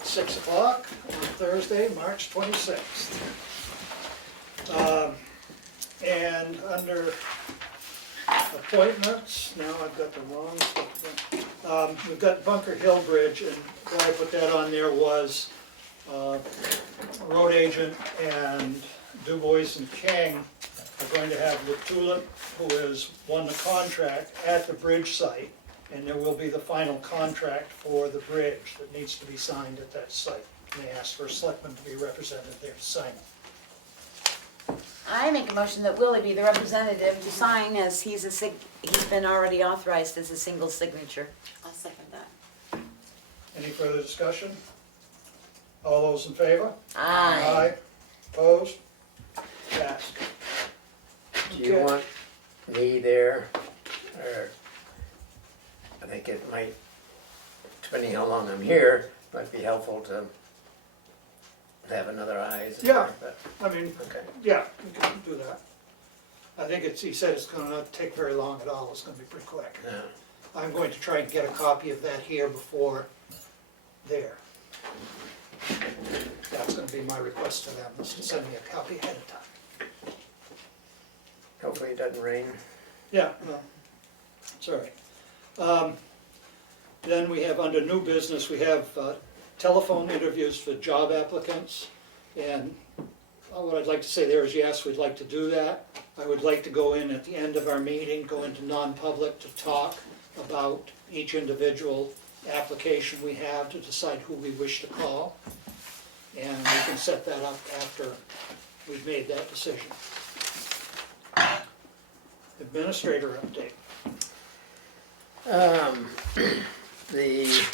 at 6 o'clock on Thursday, March 26th. And under appointments, now I've got the wrong stuff. We've got Bunker Hill Bridge, and why I put that on there was road agent and Du Bois and King are going to have the Tulip, who has won the contract, at the bridge site, and there will be the final contract for the bridge that needs to be signed at that site. And they asked for a selectman to be represented there to sign it. I make a motion that Willie be the representative to sign, as he's been already authorized as a single signature. I'll second that. Any further discussion? All those in favor? Aye. Opposed? Passed. Do you want me there, or I think it might, depending how long I'm here, might be helpful to have another eyes. Yeah. But, I mean, okay. yeah, we can do that. I think he said it's gonna not take very long at all, it's gonna be pretty quick. Yeah. I'm going to try and get a copy of that here before there. That's gonna be my request to them, is to send me a copy ahead of time. Hopefully it doesn't rain. Yeah, well, sorry. Then we have, under new business, we have telephone interviews for job applicants. And what I'd like to say there is, yes, we'd like to do that. I would like to go in at the end of our meeting, go into non-public to talk about each individual application we have, to decide who we wish to call. And we can set that up after we've made that decision. Administrator update. The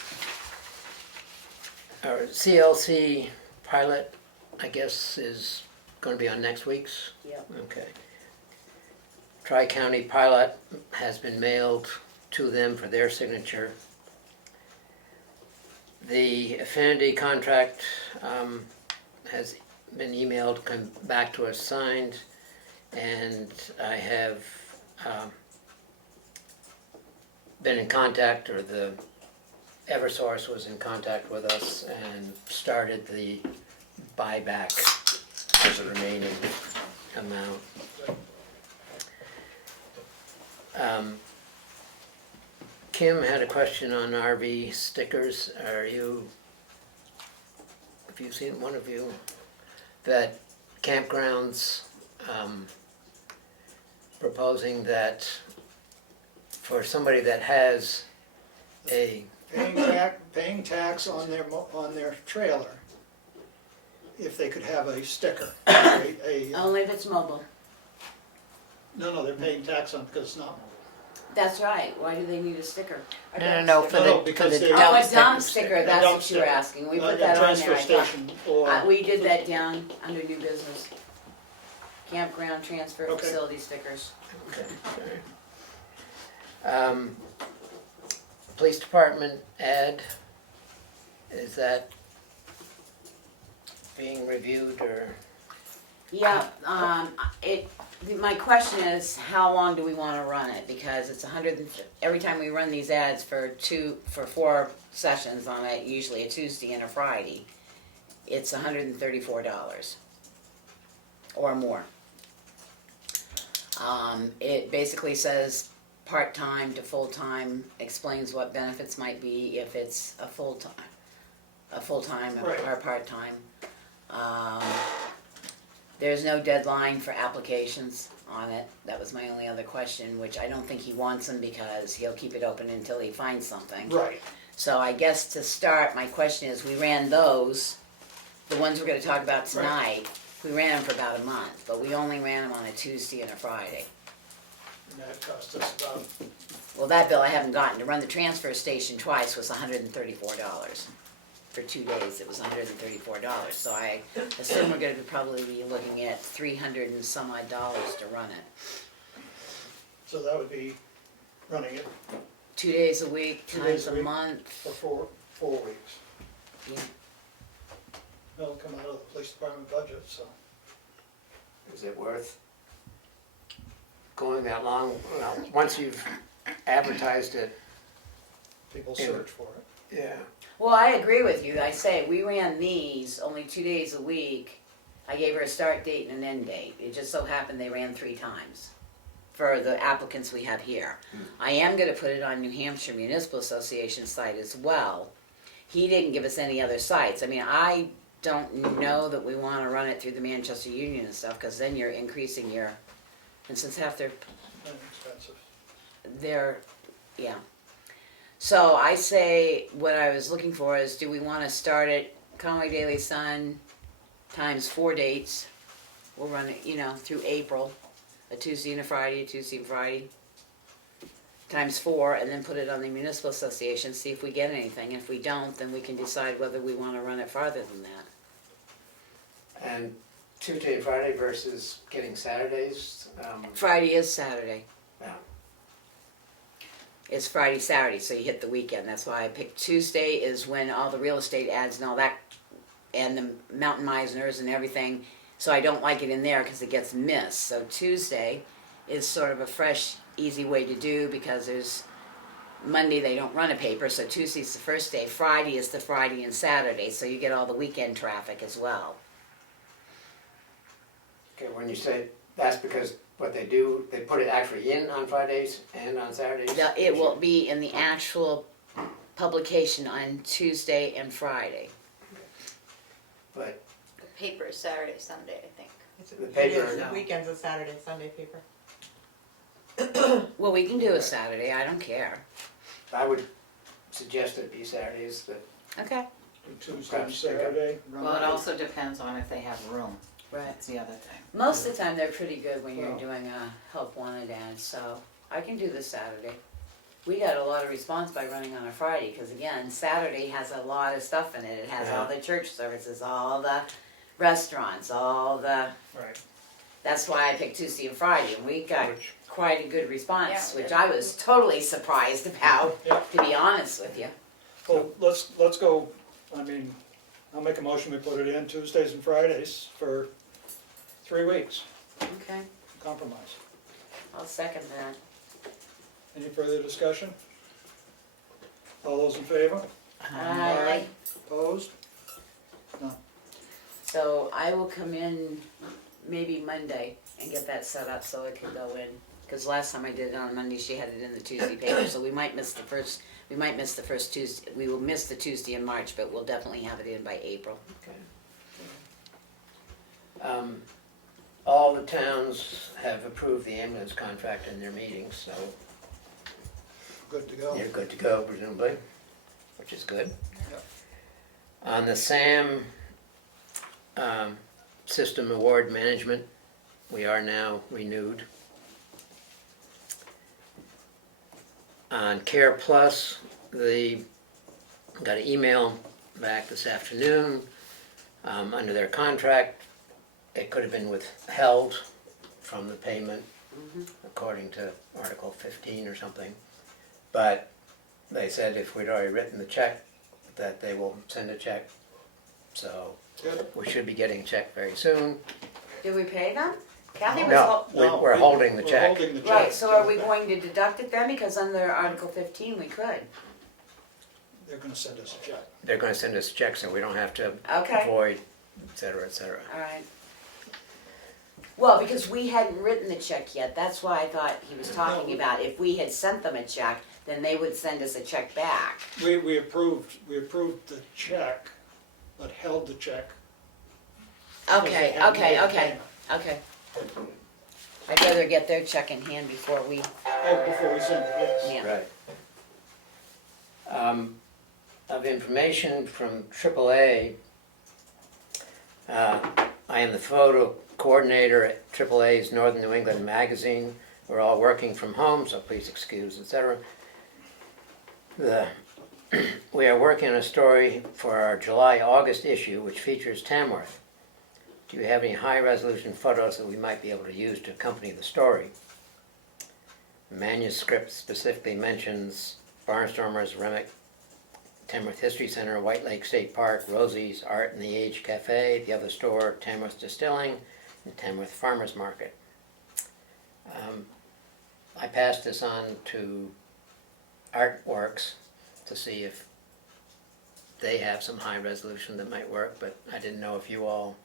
our CLC pilot, I guess, is going to be on next week's? Yep. Okay. Tri-County pilot has been mailed to them for their signature. The affinity contract has been emailed, come back to us signed, and I have been in contact, or the Eversource was in contact with us and started the buyback for the remaining amount. Kim had a question on RV stickers. Have you seen, one of you, that campgrounds proposing that for somebody that has a Paying tax on their trailer, if they could have a sticker. Only if it's mobile. No, they're paying tax on it because it's not mobile. That's right, why do they need a sticker? No, for No, the, because they- Oh, a dump dump sticker. sticker, that's dump what you were sticker. asking, we put A that on transfer there, I thought. station or. We did that down under new business. Campground transfer Okay. facility stickers. Okay, sorry. Police department ad, is that being reviewed, or? Yeah, my question is, how long do we wanna run it? Because it's every time we run these ads for 4 sessions on it, usually a Tuesday and a Friday, it's $134 or more. It basically says part-time to full-time, explains what benefits might be if it's a full-time Right. or part-time. There's no deadline for applications on it. That was my only other question, which I don't think he wants them because he'll keep it open until he finds something. Right, So I guess to start, my question is, we ran those, the ones we're gonna talk about tonight, we ran them for about a month, but we only ran them on a Tuesday and a Friday. and that cost us about, Well, that bill I haven't gotten. To run the transfer station twice was $134. For 2 days, it was $134. So I assume we're gonna probably be looking at $300 and some odd to run it. so that would be running it 2 days a week, 2 times days a a week. month. for 4 weeks. Yeah. It'll come out of the police department budget, so. Is it worth going that long? Well, once you've advertised it, People Yeah. search for it. Yeah, Well, I agree with you. I say, we ran these only 2 days a week. I gave her a start date and an end date. It just so happened they ran 3 times for the applicants we have here. I am gonna put it on New Hampshire Municipal Association site as well. He didn't give us any other sites. I mean, I don't know that we wanna run it through the Manchester Union and stuff, cause then you're increasing your, and since half their Inexpensive. there, yeah. So I say, what I was looking for is, do we want to start at Conway Daily Sun times 4 dates? We'll run it, through April, a Tuesday and a Friday, a Tuesday and Friday, times 4, and then put it on the Municipal Association, see if we get anything. If we don't, then we can decide whether we want to run it farther than that. and Tuesday and Friday versus getting Saturdays, Friday is Saturday. yeah. It's Friday, Saturday, so you hit the weekend. That's why I picked Tuesday is when all the real estate ads and all that, and the mountain Meisners and everything. So I don't like it in there because it gets missed. So Tuesday is sort of a fresh, easy way to do because there's Monday they don't run a paper, so Tuesday's the first day. Friday is the Friday and Saturday, so you get all the weekend traffic as well. Okay, when you say, that's because what they do, they put it actually in on Fridays and on Saturdays? It will be in the actual publication on Tuesday and Friday. But The paper is Saturday, Sunday, I think. the paper, It is, the weekend's a Saturday, Sunday paper. Well, we can do a Saturday, I don't care. I would suggest it be Saturdays, but Okay. Tuesday and Saturday. run Well, it it. also depends on if they have room. Right. That's the other thing. Most of the time, they're pretty good when you're Well- doing a help wanted ad, so I can do this Saturday. We got a lot of response by running on a Friday, because again, Saturday has a lot of stuff in it. It has all the church services, all the restaurants, all the, Right. that's why I picked Tuesday and Friday, and we got quite a good response, Yeah. which I was totally surprised about, Yeah. to be honest with you. Well, let's go, I'll make a motion, we put it in Tuesdays and Fridays for 3 weeks, Okay, compromise. I'll second that. Any further discussion? All those in favor? Aye. Opposed? So I will come in maybe Monday and get that set up so it can go in. Because last time I did it on Monday, she had it in the Tuesday paper, so we might miss the first Tuesday. We will miss the Tuesday in March, but we'll definitely have it in by April. okay. All the towns have approved the ambulance contract in their meetings, so Good to go. you're good to go presumably, which is good. Yep. On the SAM System Award Management, we are now renewed. On Care Plus, they got an email back this afternoon. Under their contract, it could have been withheld from the payment according to Article 15 or something. But they said if we'd already written the check, that they will send a check. So Good. we should be getting a check very soon. Did we pay them? Kathy was, No, we're holding the We're check. holding the check. right, so are we going to deduct it then? Because under Article 15, we could. They're gonna send us a check. They're gonna send us a check so we don't have to Okay. avoid, et cetera, et cetera. All right. Well, because we hadn't written the check yet, that's why I thought he was talking about if we had sent them a check, then they would send us a check back. We approved the check, but held the check. because they Okay, hadn't okay, made the okay, payment. okay. I'd rather get their check in hand before we, Oh, before we send it, yes. yeah. Right. Of information from AAA, I am the photo coordinator at AAA's Northern New England magazine. We're all working from home, so please excuse, et cetera. We are working on a story for our July-August issue, which features Tamworth. Do you have any high-resolution photos that we might be able to use to accompany the story? The manuscript specifically mentions Barnstormers, Remick, Tamworth History Center, White Lake State Park, Rosie's Art and the Age Cafe, the other store, Tamworth Distilling, and Tamworth Farmers Market. I passed this on to Artworks to see if they have some high resolution that might work, but I didn't know if you all,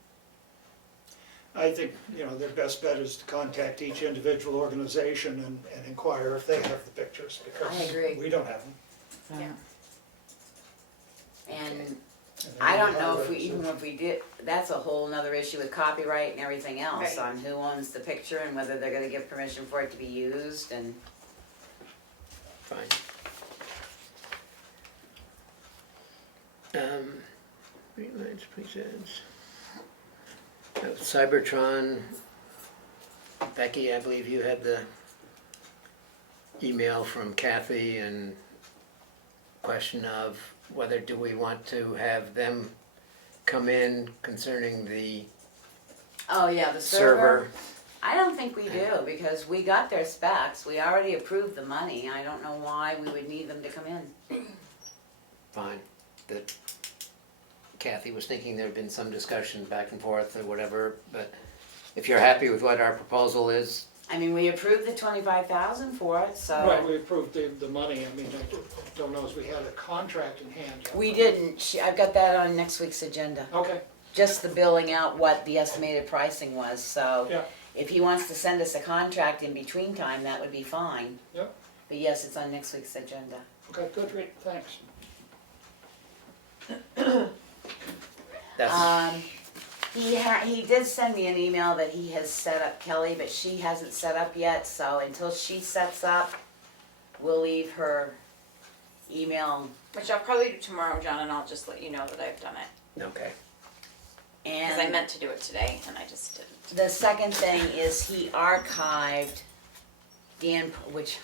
I think, you know, their best bet is to contact each individual organization and inquire if they have the pictures, because I agree. we don't have them. And And I don't they know have if we, even if we did, that's a whole nother issue with copyright and everything else Right. on who owns the picture and whether they're gonna give permission for it to be used and. fine. Greenlights presents. Cybertron, Becky, I believe you had the email from Kathy and question of whether do we want to have them come in concerning the Oh, yeah, the server. I don't think we do, because we got their specs, we already approved the money, I don't know why we would need them to come in. Fine, that Kathy was thinking there had been some discussion back and forth or whatever, but if you're happy with what our proposal is, I mean, we approved the 25,000 for it, so. Right, we approved the money, I mean, I don't know if we had a contract in hand yet. We didn't, I've got that on next week's agenda, Okay, just the billing out what the estimated pricing was, so. yeah, If he wants to send us a contract in between time, that would be fine. Yep. But yes, it's on next week's agenda. okay, good, thanks. that's, He did send me an email that he has set up Kelly, but she hasn't set up yet, so until she sets up, we'll leave her email. Which I'll probably do tomorrow, John, and I'll just let you know that I've done it. okay. Because I And meant to do it today, and I just didn't. the second thing is he archived Dan, which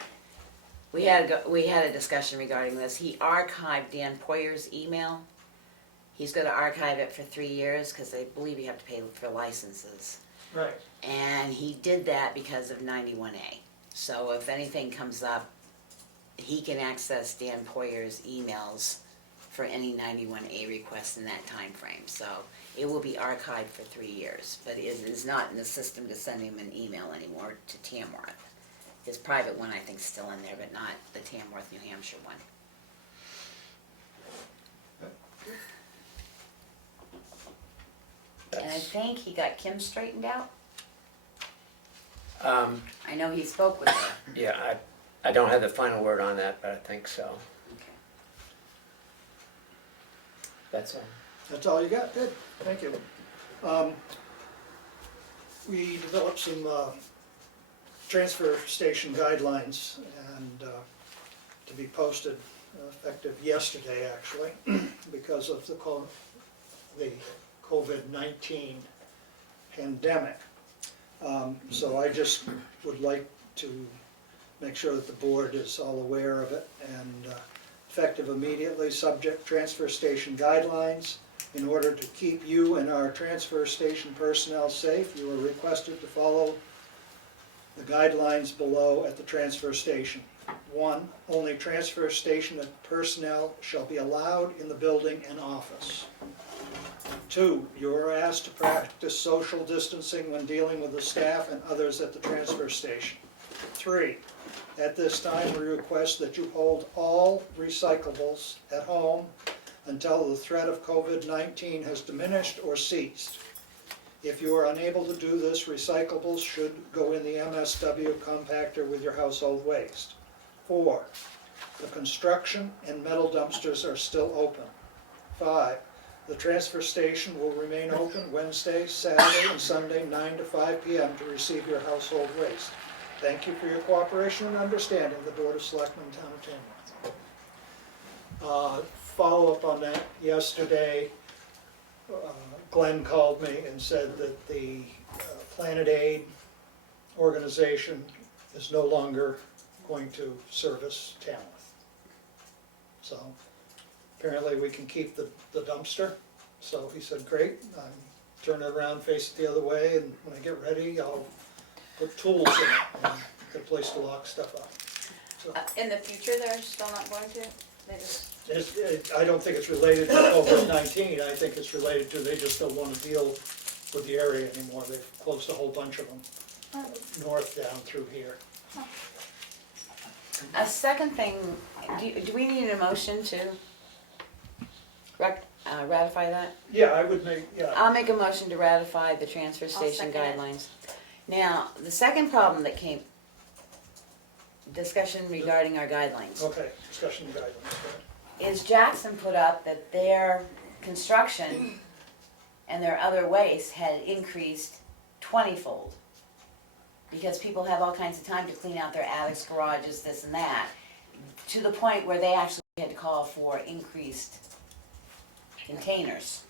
we had a discussion regarding this. He archived Dan Poyer's email. He's gonna archive it for 3 years, because I believe you have to pay for licenses. Right, And he did that because of 91A. So if anything comes up, he can access Dan Poyer's emails for any 91A requests in that time frame. So it will be archived for 3 years, but it is not in the system to send him an email anymore to Tamworth. His private one, I think, is still in there, but not the Tamworth, New Hampshire one. And I That's, think he got Kim straightened out. um, I know he spoke with her. yeah, I don't have the final word on that, but I think so. Okay. That's all. that's all you got, good, thank you. We developed some transfer station guidelines and to be posted effective yesterday, actually, because of the COVID-19 pandemic. So I just would like to make sure that the board is all aware of it, and effective immediately, subject transfer station guidelines. In order to keep you and our transfer station personnel safe, you are requested to follow the guidelines below at the transfer station. 1, only transfer station personnel shall be allowed in the building and office. 2, you are asked to practice social distancing when dealing with the staff and others at the transfer station. 3, at this time we request that you hold all recyclables at home until the threat of COVID-19 has diminished or ceased. If you are unable to do this, recyclables should go in the MSW compactor with your household waste. 4, the construction and metal dumpsters are still open. 5, the transfer station will remain open Wednesday, Saturday, and Sunday, 9 to 5 p.m. to receive your household waste. Thank you for your cooperation and understanding, the Board of Selectmen, Town of Tamworth. Follow up on that, yesterday, Glenn called me and said that the Planet Aid organization is no longer going to service Tamworth. So apparently we can keep the dumpster. So he said, great, turn it around, face it the other way, and when I get ready, I'll put tools in it and get a place to lock stuff up. So In the future, they're still not going to? They just, I don't think it's related to COVID-19, I think it's related to they just don't want to deal with the area anymore. They've closed a whole bunch of them, north down through here. A second thing, do we need a motion to? ratify that? Yeah, I would make, yeah, I'll make a motion to ratify the transfer station second it. guidelines. Now, the second problem that came, discussion regarding our guidelines, okay, discussion guidelines, is Jackson put up that their construction and their other waste had increased 20-fold. Because people have all kinds of time to clean out their attics, garages, this and that, to the point where they actually had to call for increased containers.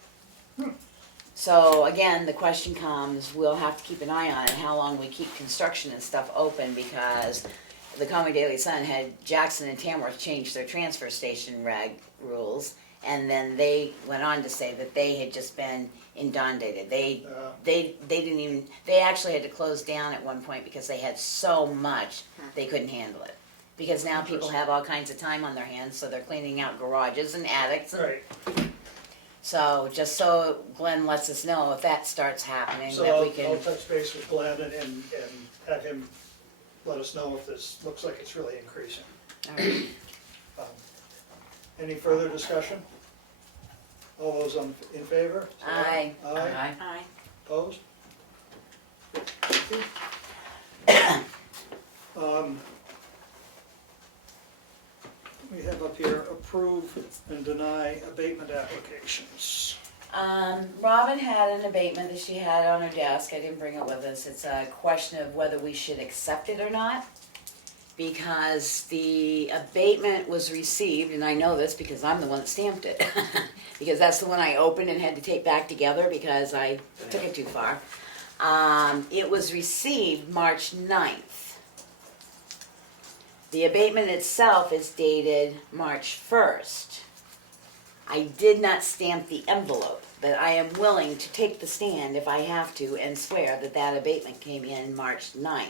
So again, the question comes, we'll have to keep an eye on it, how long we keep construction and stuff open, because the Conway Daily Sun had Jackson and Tamworth change their transfer station rules, and then they went on to say that they had just been inundated. They didn't even, they actually had to close down at one point because they had so much they couldn't handle it. Because now people have all kinds of time on their hands, so they're cleaning out garages and attics. And right. so just so Glenn lets us know if that starts happening, So that we I'll can. touch base with Glenn and have him let us know if this looks like it's really increasing. All right. Any further discussion? All those in favor? say Aye. Aye, Aye. opposed? Thank you. We have up here approve and deny abatement applications. Robin had an abatement that she had on her desk. I didn't bring it with us. It's a question of whether we should accept it or not. Because the abatement was received, and I know this because I'm the one that stamped it. Because that's the one I opened and had to tape back together because I took it too far. It was received March 9th. The abatement itself is dated March 1st. I did not stamp the envelope, but I am willing to take the stand if I have to and swear that that abatement came in March 9th,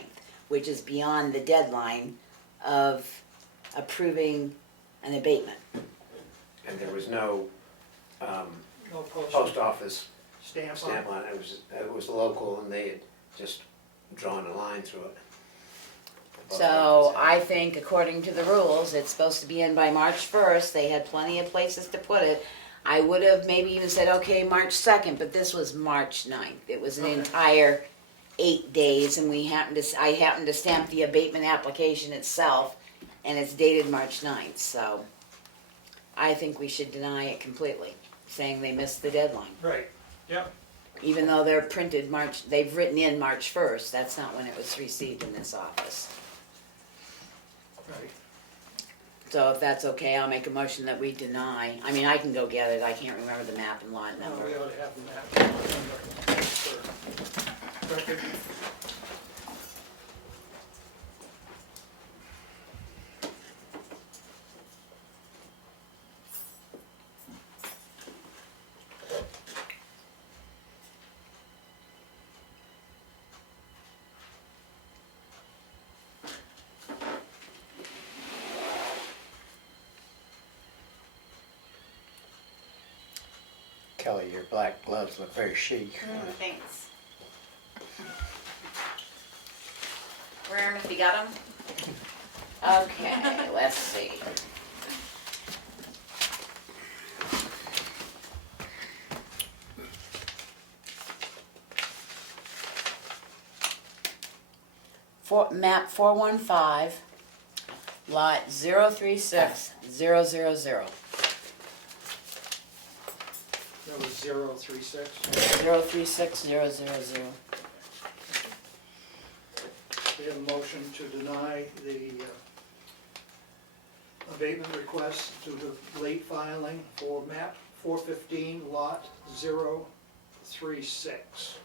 which is beyond the deadline of approving an abatement. And there was no No post office stamp on stamp it. on it, it was local and they had just drawn a line through it. The post So office had- I think according to the rules, it's supposed to be in by March 1st. They had plenty of places to put it. I would have maybe even said, okay, March 2nd, but this was March 9th. It was an Okay. entire 8 days, and I happened to stamp the abatement application itself, and it's dated March 9th, so I think we should deny it completely, saying they missed the deadline. Right, yep, Even though they're printed they've written in March 1st, that's not when it was received in this office. right. So if that's okay, I'll make a motion that we deny. I mean, I can go get it, I can't remember the map and lot No, number. we ought to have the map number for record. Kelly, your black gloves look very chic. Thanks. Wear 'em if you got 'em. Okay, let's see. Map 415, lot 036000. That was 036. 036000. We have a motion to deny the abatement request due to late filing for map 415, lot 036.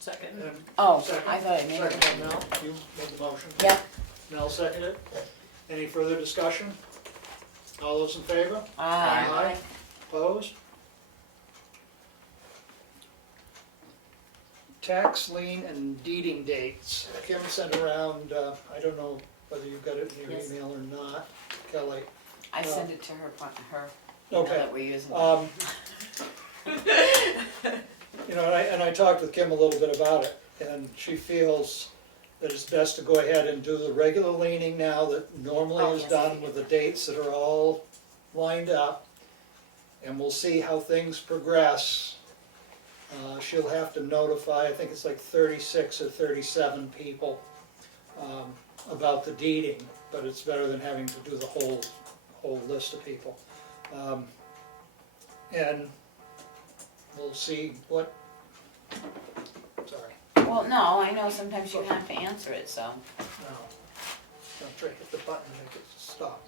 Second. And Oh, second- I thought I made it. Second by Mel, you made the motion? Yep. Mel seconded. Any further discussion? All those in favor? Aye. Opposed? Tax lien and deeding dates. Kim sent around, I don't know whether you got it in your Yes. email or not, Kelly. I sent it to her email Okay. that we're using. You know, and I talked with Kim a little bit about it, and she feels that it's best to go ahead and do the regular leaning now that normally Oh, is yes, done we with do the dates that are all lined up. And we'll see how things progress. She'll have to notify, I think it's like 36 or 37 people about the deeding, but it's better than having to do the whole list of people. And we'll see what, sorry, Well, no, I know sometimes you have to answer it, so. no. I'm trying to hit the button and make it stop.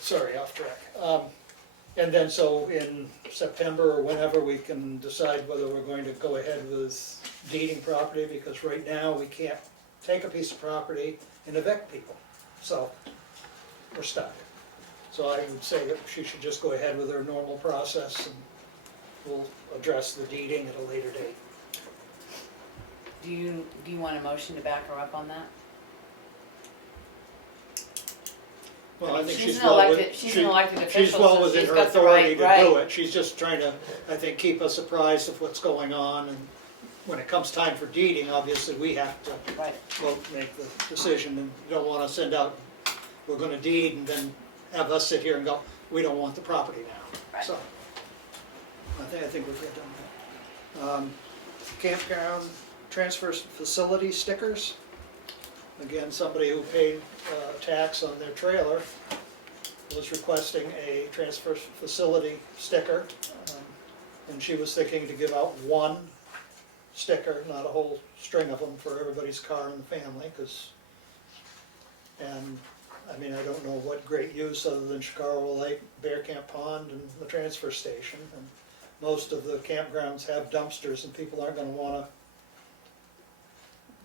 Sorry, off track. And then so in September or whenever, we can decide whether we're going to go ahead with deeding property, because right now we can't take a piece of property and evict people. So we're stuck. So I would say that she should just go ahead with her normal process, and we'll address the deeding at a later date. Do you want a motion to back her up on that? Well, I think She's she's an well elected- with- she's an elected official, She's well so within she's her got the authority right- to do right. it. She's just trying to, I think, keep us apprised of what's going on, and when it comes time for deeding, obviously, we have to Right. make the decision, and you don't wanna send out, we're gonna deed, and then have us sit here and go, we don't want the property now. Right. So, I think we've got done that. Campground transfer facility stickers. Again, somebody who paid tax on their trailer was requesting a transfer facility sticker. And she was thinking to give out one sticker, not a whole string of them for everybody's car in the family, and I mean, I don't know what great use other than Chicago Lake, Bear Camp Pond, and the transfer station. And most of the campgrounds have dumpsters, and people aren't gonna wanna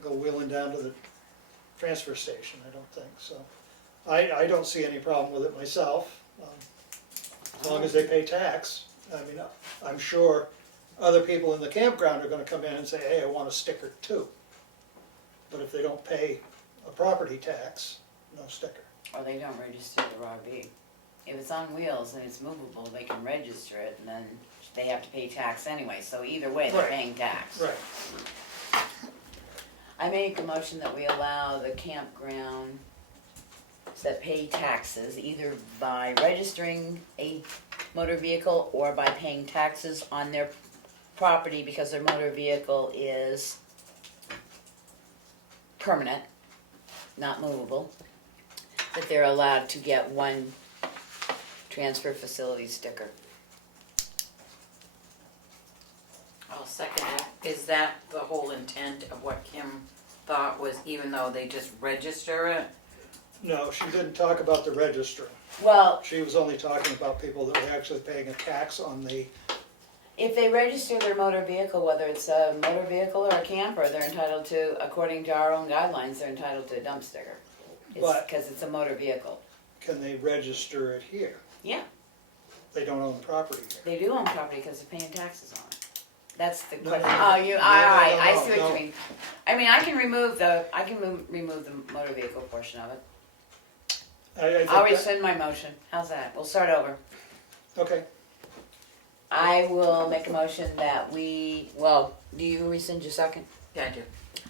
go wheeling down to the transfer station, I don't think, so. I don't see any problem with it myself, as long as they pay tax. I mean, I'm sure other people in the campground are gonna come in and say, hey, I want a sticker too. But if they don't pay a property tax, no sticker. Or they don't register the RV. If it's on wheels and it's movable, they can register it, and then they have to pay tax anyway, so either way, they're Right. paying tax. Right. I make a motion that we allow the campground that pay taxes either by registering a motor vehicle or by paying taxes on their property because their motor vehicle is permanent, not movable, that they're allowed to get one transfer facility sticker. I'll second it. Is that the whole intent of what Kim thought was, even though they just register it? No, she didn't talk about the registering. Well, She was only talking about people that were actually paying a tax on the, if they register their motor vehicle, whether it's a motor vehicle or a camper, they're entitled to, according to our own guidelines, they're entitled to a dump sticker. It's But- because it's a motor vehicle. can they register it here? Yeah, They don't own the property here. they do own property because they're paying taxes on it. That's the No, question. no, Oh, no, I no, see what no. you mean. I mean, I can remove the motor vehicle portion of it. I think I'll that- rescind my motion. How's that? We'll start over. Okay, I will make a motion that do you rescind your second? Yeah, I do.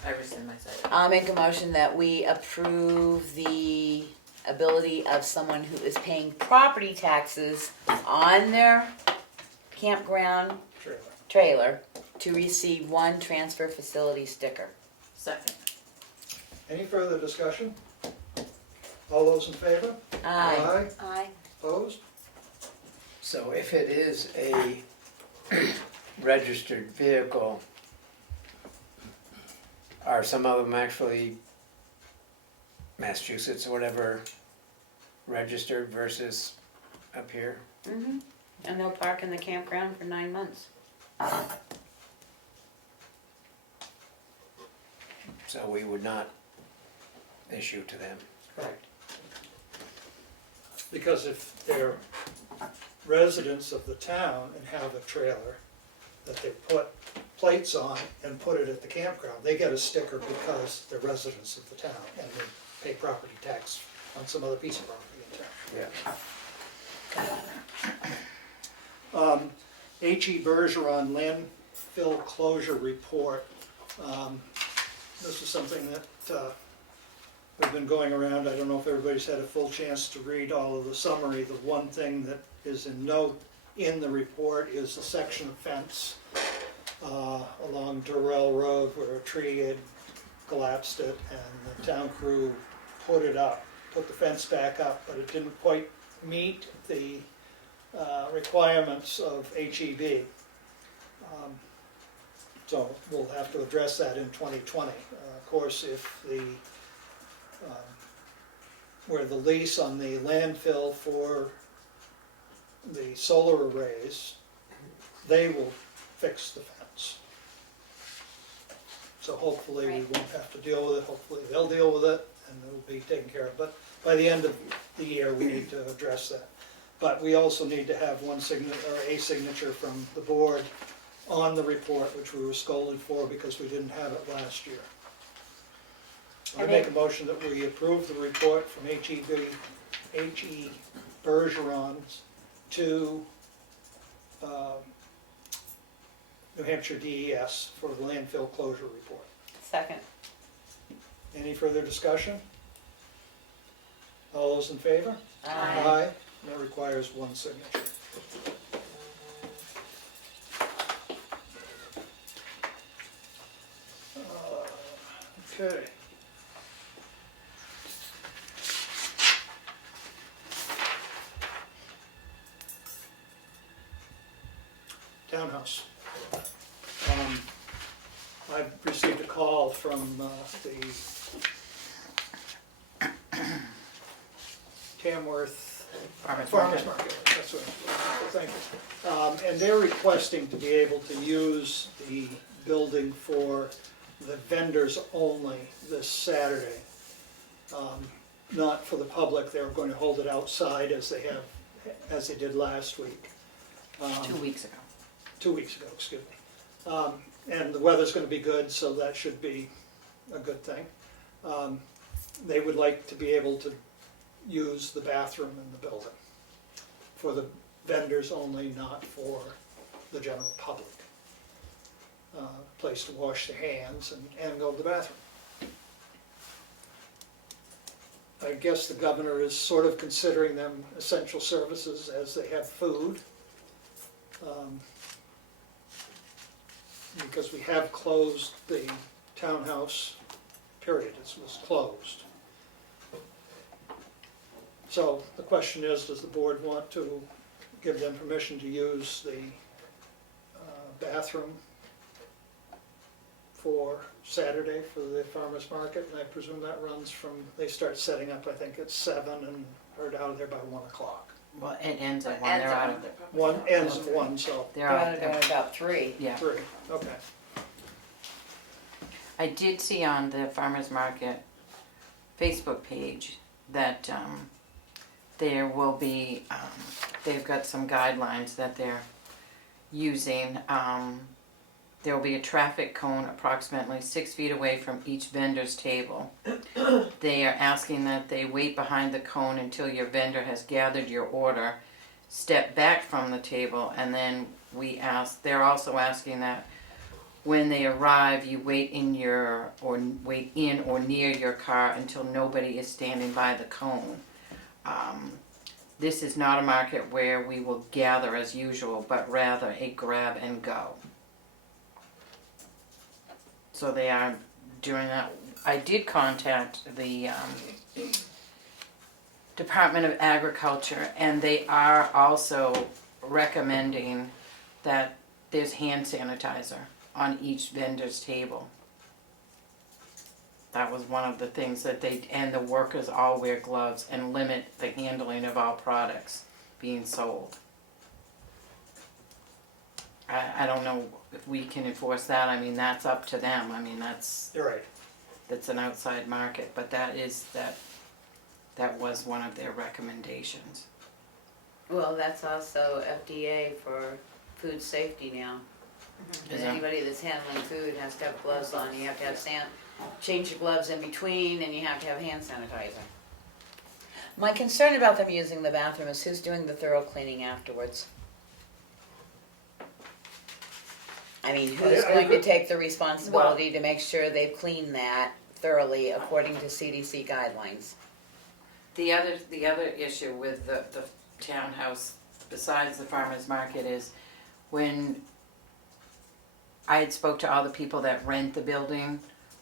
I rescind my second. I'll make a motion that we approve the ability of someone who is paying property taxes on their campground trailer. trailer to receive one transfer facility sticker. Second. Any further discussion? All those in favor? Aye. Aye. Opposed? So if it is a registered vehicle, are some of them actually Massachusetts or whatever registered versus up here? Mm-hmm. And they'll park in the campground for 9 months. So we would not issue to them. Correct. Because if they're residents of the town and have a trailer that they put plates on and put it at the campground, they get a sticker because they're residents of the town and they pay property tax on some other piece of property in town. Yeah. H.E. Bergeron, landfill closure report. This is something that we've been going around. I don't know if everybody's had a full chance to read all of the summary. The one thing that is in note in the report is the section of fence along Durrell Road where a tree had collapsed it, and the town crew put the fence back up, but it didn't quite meet the requirements of HEB. So we'll have to address that in 2020. Of course, if where the lease on the landfill for the solar arrays, they will fix the fence. So hopefully we Right. won't have to deal with it, hopefully they'll deal with it, and it'll be taken care of. But by the end of the year, we need to address that. But we also need to have one signature, or a signature from the board on the report, which we were scolded for because we didn't have it last year. I make a motion that we approve the report from H.E. Bergeron to New Hampshire DES for the landfill closure report. Second. Any further discussion? All those in favor? Aye. That requires one signature. Okay. Townhouse. I've received a call from the Tamworth Farmers Market, that's what, thank you. And they're requesting to be able to use the building for the vendors only this Saturday. Not for the public, they're going to hold it outside as they did last week. 2 weeks ago. 2 weeks ago, excuse me. And the weather's gonna be good, so that should be a good thing. They would like to be able to use the bathroom in the building for the vendors only, not for the general public. Place to wash their hands and go to the bathroom. I guess the governor is sort of considering them essential services as they have food. Because we have closed the townhouse, period, it was closed. So the question is, does the board want to give them permission to use the bathroom for Saturday for the farmer's market? And I presume that runs from, they start setting up, I think it's 7 and are out of there by 1 o'clock. Well, it ends at It 1, ends they're at out one. of, One ends at 1, so they're They're out out of of there. about 3. Yeah. 3, okay. I did see on the farmer's market Facebook page that there will be, they've got some guidelines that they're using. There will be a traffic cone approximately 6 feet away from each vendor's table. They are asking that they wait behind the cone until your vendor has gathered your order, step back from the table, and then they're also asking that when they arrive, you wait in or near your car until nobody is standing by the cone. This is not a market where we will gather as usual, but rather a grab and go. So they are doing that. I did contact the Department of Agriculture, and they are also recommending that there's hand sanitizer on each vendor's table. That was one of the things that and the workers all wear gloves and limit the handling of all products being sold. I don't know if we can enforce that. I mean, that's up to them. I mean, that's You're right. an outside market, but that was one of their recommendations. Well, that's also FDA for food safety now. And Is that- anybody that's handling food has to have gloves on. You have to have change your gloves in between, and you have to have hand sanitizer. My concern about them using the bathroom is who's doing the thorough cleaning afterwards. I mean, who's I going to agree. take the responsibility to make sure they've cleaned that thoroughly according to CDC guidelines? The other issue with the townhouse, besides the farmer's market, is when I had spoke to all the people that rent the building,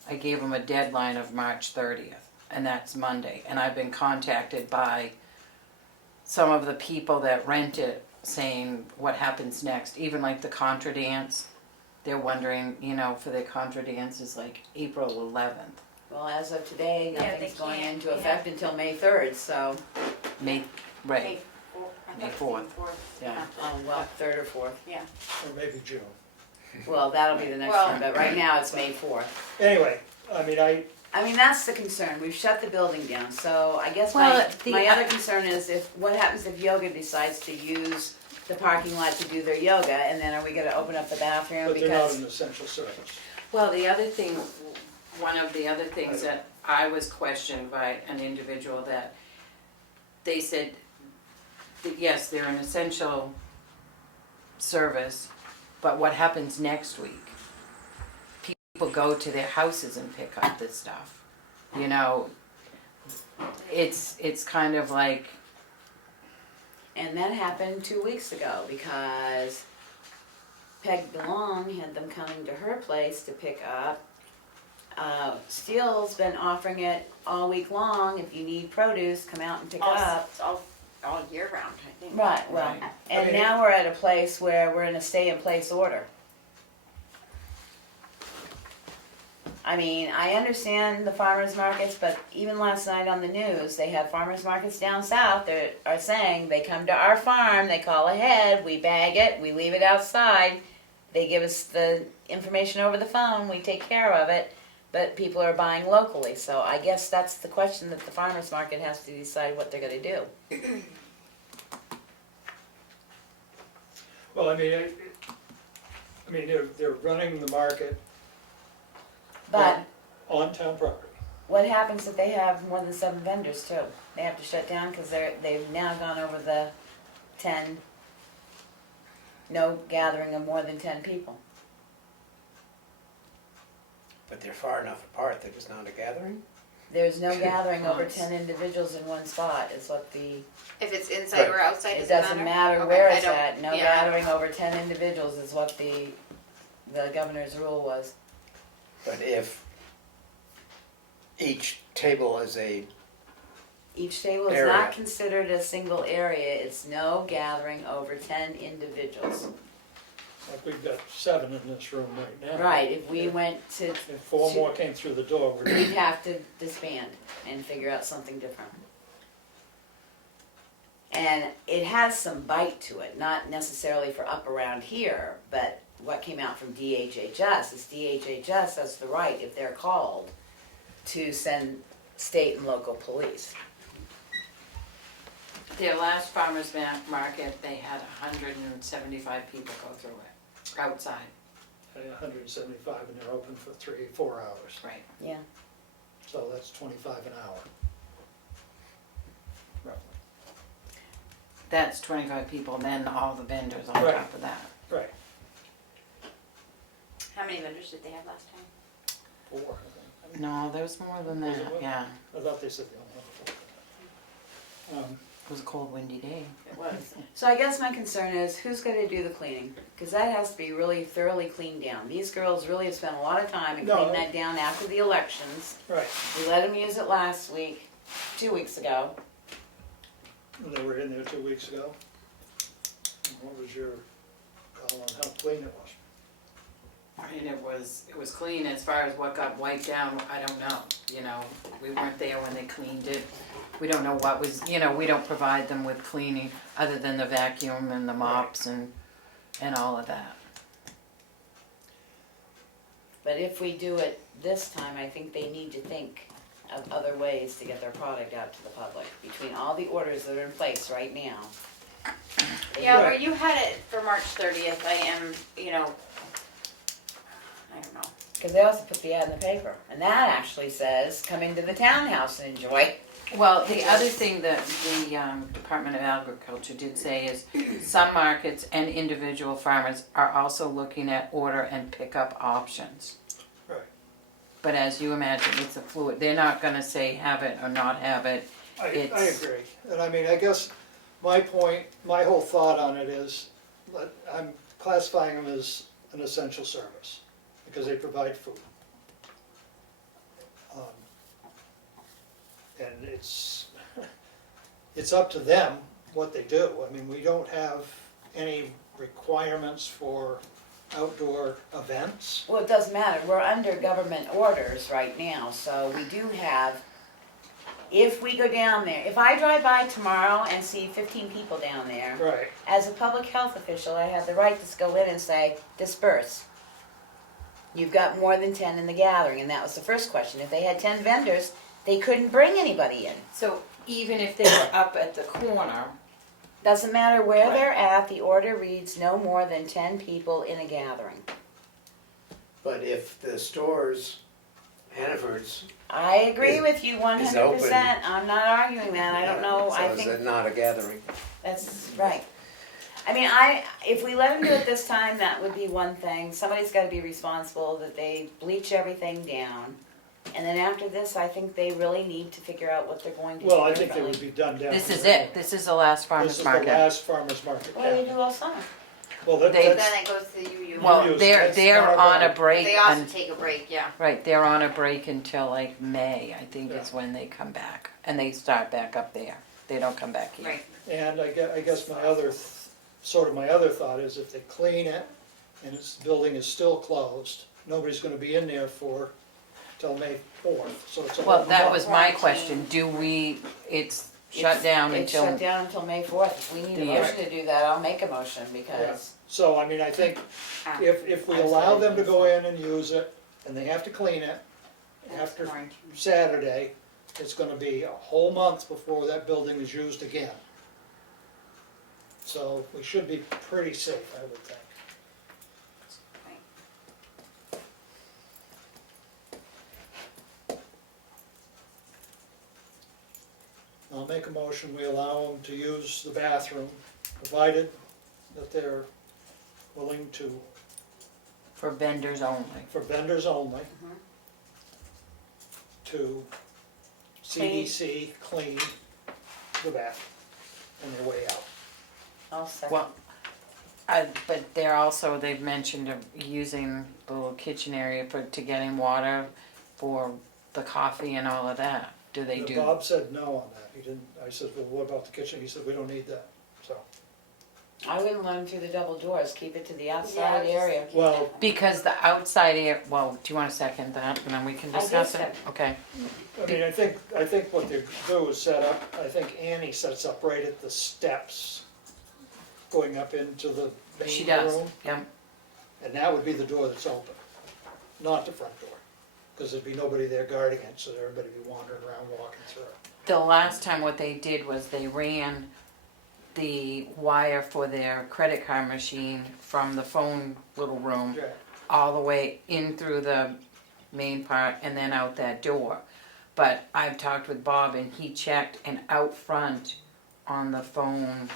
I gave them a deadline of March 30th, and that's Monday. And I've been contacted by some of the people that rent it saying what happens next. Even like the contra dance, they're wondering, for their contra dance is like April 11th. Well, as of today, Yeah, nothing's they going can't, into yeah. effect until May 3rd, so, May, right, May May 4th. 4th. Yeah. well, 3rd or 4th. Or maybe June. Well, that'll be the next Well- one, but right now it's May 4th. Anyway, I mean, That's the concern. We've shut the building down, so I guess Well, my other concern is what happens if yoga decides to use the parking lot to do their yoga, and then are we gonna open up the bathroom but they're not because? an essential service. Well, one of the other things that I was questioned by an individual that they said that yes, they're an essential service, but what happens next week? People go to their houses and pick up this stuff. It's kind of like, And that happened 2 weeks ago because Peg DeLong had them coming to her place to pick up. Steele's been offering it all week long. If you need produce, come out and pick up. It's all year round, I think. Right, well, Right. and I mean- now we're at a place where we're in a stay-in-place order. I mean, I understand the farmers markets, but even last night on the news, they have farmers markets down south that are saying they come to our farm, they call ahead, we bag it, we leave it outside, they give us the information over the phone, we take care of it, but people are buying locally, so I guess that's the question that the farmers market has to decide what they're gonna do. Well, I mean, they're running the market But on town property. what happens if they have more than 7 vendors too? They have to shut down because they've now gone over the 10, no gathering of more than 10 people. But they're far enough apart that it's not a gathering? There's no gathering over Nice. 10 individuals in one spot is what the, If it's inside or outside, it does doesn't matter Okay, where I it's don't- at. No yeah. gathering over 10 individuals is what the governor's rule was. But if each table is Each table is Area. not considered a single area. It's no gathering over 10 individuals. Like we've got 7 in this room right now. Right, if we went to, If 4 more came through the door, we're we'd have to disband and figure out something different. And it has some bite to it, not necessarily for up around here, but what came out from DHHS is DHHS has the right, if they're called, to send state and local police. their last farmer's market, they had 175 people go through it, outside. 175 and they're open for 3-4 hours. Right. Yeah. So that's 25 an hour. Roughly. That's 25 people, then all the vendors on Right. top of that. Right, How many vendors did they have last time? 4, I think. No, there was more than Was it that, more? yeah. I thought they said they only had 4. It was a cold, windy day. It was. So I guess my concern is who's gonna do the cleaning? Cause that has to be really thoroughly cleaned down. These girls really have spent a lot of time in No. cleaning that down after the elections. Right, We let them use it last week, 2 weeks ago. and they were in there 2 weeks ago. And what was your call on how clean it was? I mean, it was clean as far as what got wiped down, I don't know, we weren't there when they cleaned it. We don't know what was, we don't provide them with cleaning other than the vacuum and the mops and all of that. But if we do it this time, I think they need to think of other ways to get their product out to the public. Between all the orders that are in place right now. Yeah, where Right. you had it for March 30th, I am, I don't know. Because they also put the ad in the paper, and that actually says, come into the townhouse and enjoy. Well, the other thing that the Department of Agriculture did say is some markets and individual farmers are also looking at order and pickup options. Right. But as you imagine, it's a fluid, they're not gonna say have it or not have it. I It's- agree, and I mean, I guess my point, my whole thought on it is, that I'm classifying them as an essential service, because they provide food. And it's up to them what they do. I mean, we don't have any requirements for outdoor events. Well, it doesn't matter, we're under government orders right now, so we do have, if we go down there, if I drive by tomorrow and see 15 people down there, Right. as a public health official, I have the right to go in and say, disperse. You've got more than 10 in the gathering, and that was the first question. If they had 10 vendors, they couldn't bring anybody in. So even if they were up at the corner, Doesn't matter where Right. they're at, the order reads no more than 10 people in a gathering. But if the stores, Hannaford's, I agree with you 100%. I'm not arguing that. I don't know. so I is think it not a gathering? that's right. I mean, if we let them do it this time, that would be one thing. Somebody's got to be responsible that they bleach everything down. And then after this, I think they really need to figure out what they're going to do Well, I think they differently. would be done down. this is here. it, this is the last This farmer's is the market. last farmer's market. What do they do all summer? Well, that- They- that's, Then it goes to the UU. Well, Use- they're that's they're not on a allowed. break, They also and, take a break, yeah. right, they're on a break until like May, I think is Yeah. when they come back, and they start back up there. They don't come back here. Right. and I guess my other, my other thought is if they clean it and the building is still closed, nobody's gonna be in there till May 4th, so it's a Well, whole that month. was my question, it's shut down It's until, shut down until May 4th. If we need a Yeah. motion to do that, I'll make a motion because So, I mean, I think if we allow them to go in and use it, and they have to clean it after Saturday, it's gonna be a whole month before that building is used again. So we should be pretty safe, I would think. I'll make a motion, we allow them to use the bathroom, provided that they're willing to, for vendors only. for vendors only, to CDC clean the bathroom on their way out. I'll second. Well, but they're also, they've mentioned of using the little kitchen area to getting water for the coffee and all of that. Do they do? Bob said no on that, he didn't, I said, well, what about the kitchen? He said, we don't need that, so. I wouldn't let them through the double doors. Keep it to the Yeah, I outside was just area. thinking Well, Because the outside air, well, do you wanna second that, and then we can I did discuss it? second. Okay, I mean, I think what they do is set up, I think Annie sets up right at the steps going up into the she main does, room. yeah. And that would be the door that's open, not the front door. Because there'd be nobody there guarding it, so everybody would be wandering around, walking through it. The last time what they did was they ran the wire for their credit card machine from the phone little room Yeah, all the way in through the main part and then out that door. But I've talked with Bob and he checked, and out front on the phone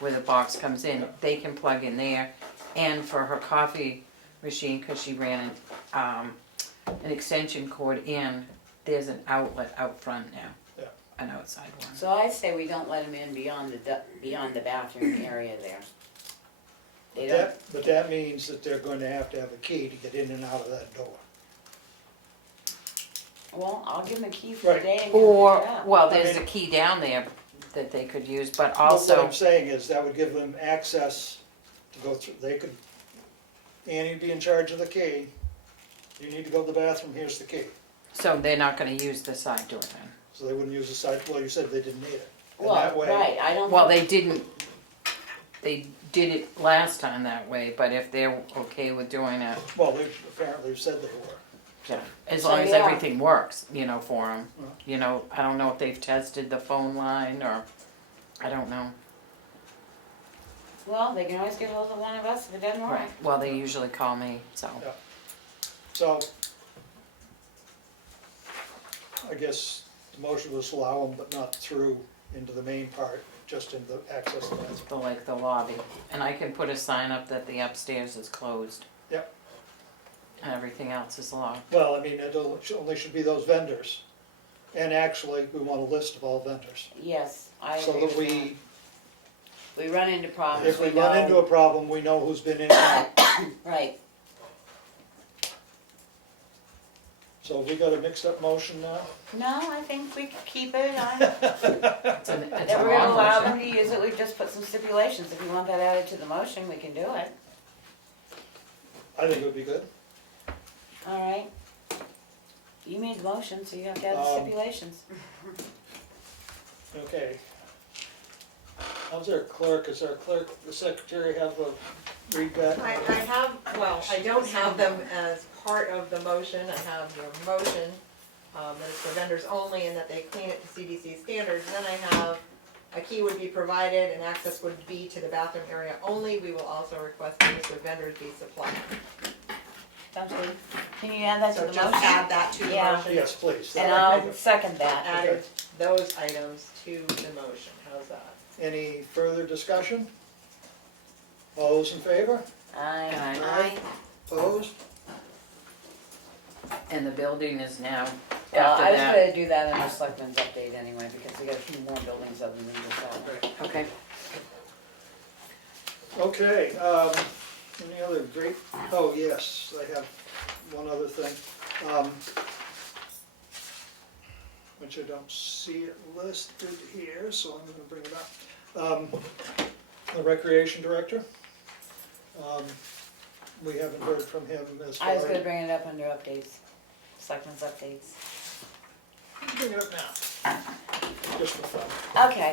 where the box comes in, they can plug in there. And for her coffee machine, cause she ran an extension cord in, there's an outlet out front now. Yeah. An outside one. So I say we don't let them in beyond the bathroom area there. They don't. but that means that they're going to have a key to get in and out of that door. Well, I'll give them a key for the Right. day and get them Or, picked up. well, I there's mean- a key down there that they could use, but But what also, I'm saying is that would give them access to go through, they could, Annie'd be in charge of the key. You need to go to the bathroom, here's the key. so they're not gonna use the side door then. So they wouldn't use the side, well, you said they didn't need it. And Well, that way, right, I don't. Well, think- they didn't, they did it last time that way, but if they're okay with doing it, well, they apparently said they were. yeah, as So long as they are. everything works, for them. Yeah. You know, I don't know if they've tested the phone line or, I don't know. Well, they can always get hold of one of us if it doesn't work. Well, they usually call me, so. So, I guess the motion was allow them, but not through into the main part, just in the access paths. the lobby. And I can put a sign up that the upstairs is closed. Yep. And everything else is locked. Well, I mean, it only should be those vendors. And actually, we want a list of all vendors. Yes, I So agree that with that. We run into problems, if we we run into know, a problem, we know who's been in and out. right, So we got a mixed up motion now? no, I think we could keep it, It's if a we're gonna long allow motion. them to use it, we just put some stipulations, if you want that added to the motion, we can do it, I think it would be good. alright? You made the motion, so you have to add the Um, stipulations. Okay. How's our clerk, is our clerk, the secretary have a read that? I have, well, I don't have them as part of the motion, I have your motion, that it's for vendors only and that they clean it to CDC standards. Then I have, a key would be provided and access would be to the bathroom area only. We will also request the list of vendors be supplied. Sounds good. Can you add that to So the just motion? add that to the Yeah. motion. Yes, please. And That would I'll be second that. Added those items to the motion, how's that? good. Any further discussion? All those in favor? Aye. Aye. Opposed? And the building is now, Well, after I was that. gonna do that in the selectmen's update anyway, because we got a few more buildings other than just that one. Okay. Okay, any other great, oh, yes, I have one other thing. Which I don't see it listed here, so I'm gonna bring it up. The recreation director. We haven't heard from him as far I as. was gonna bring it up under updates, selectmen's updates. Bring it up now. Just for fun. Okay,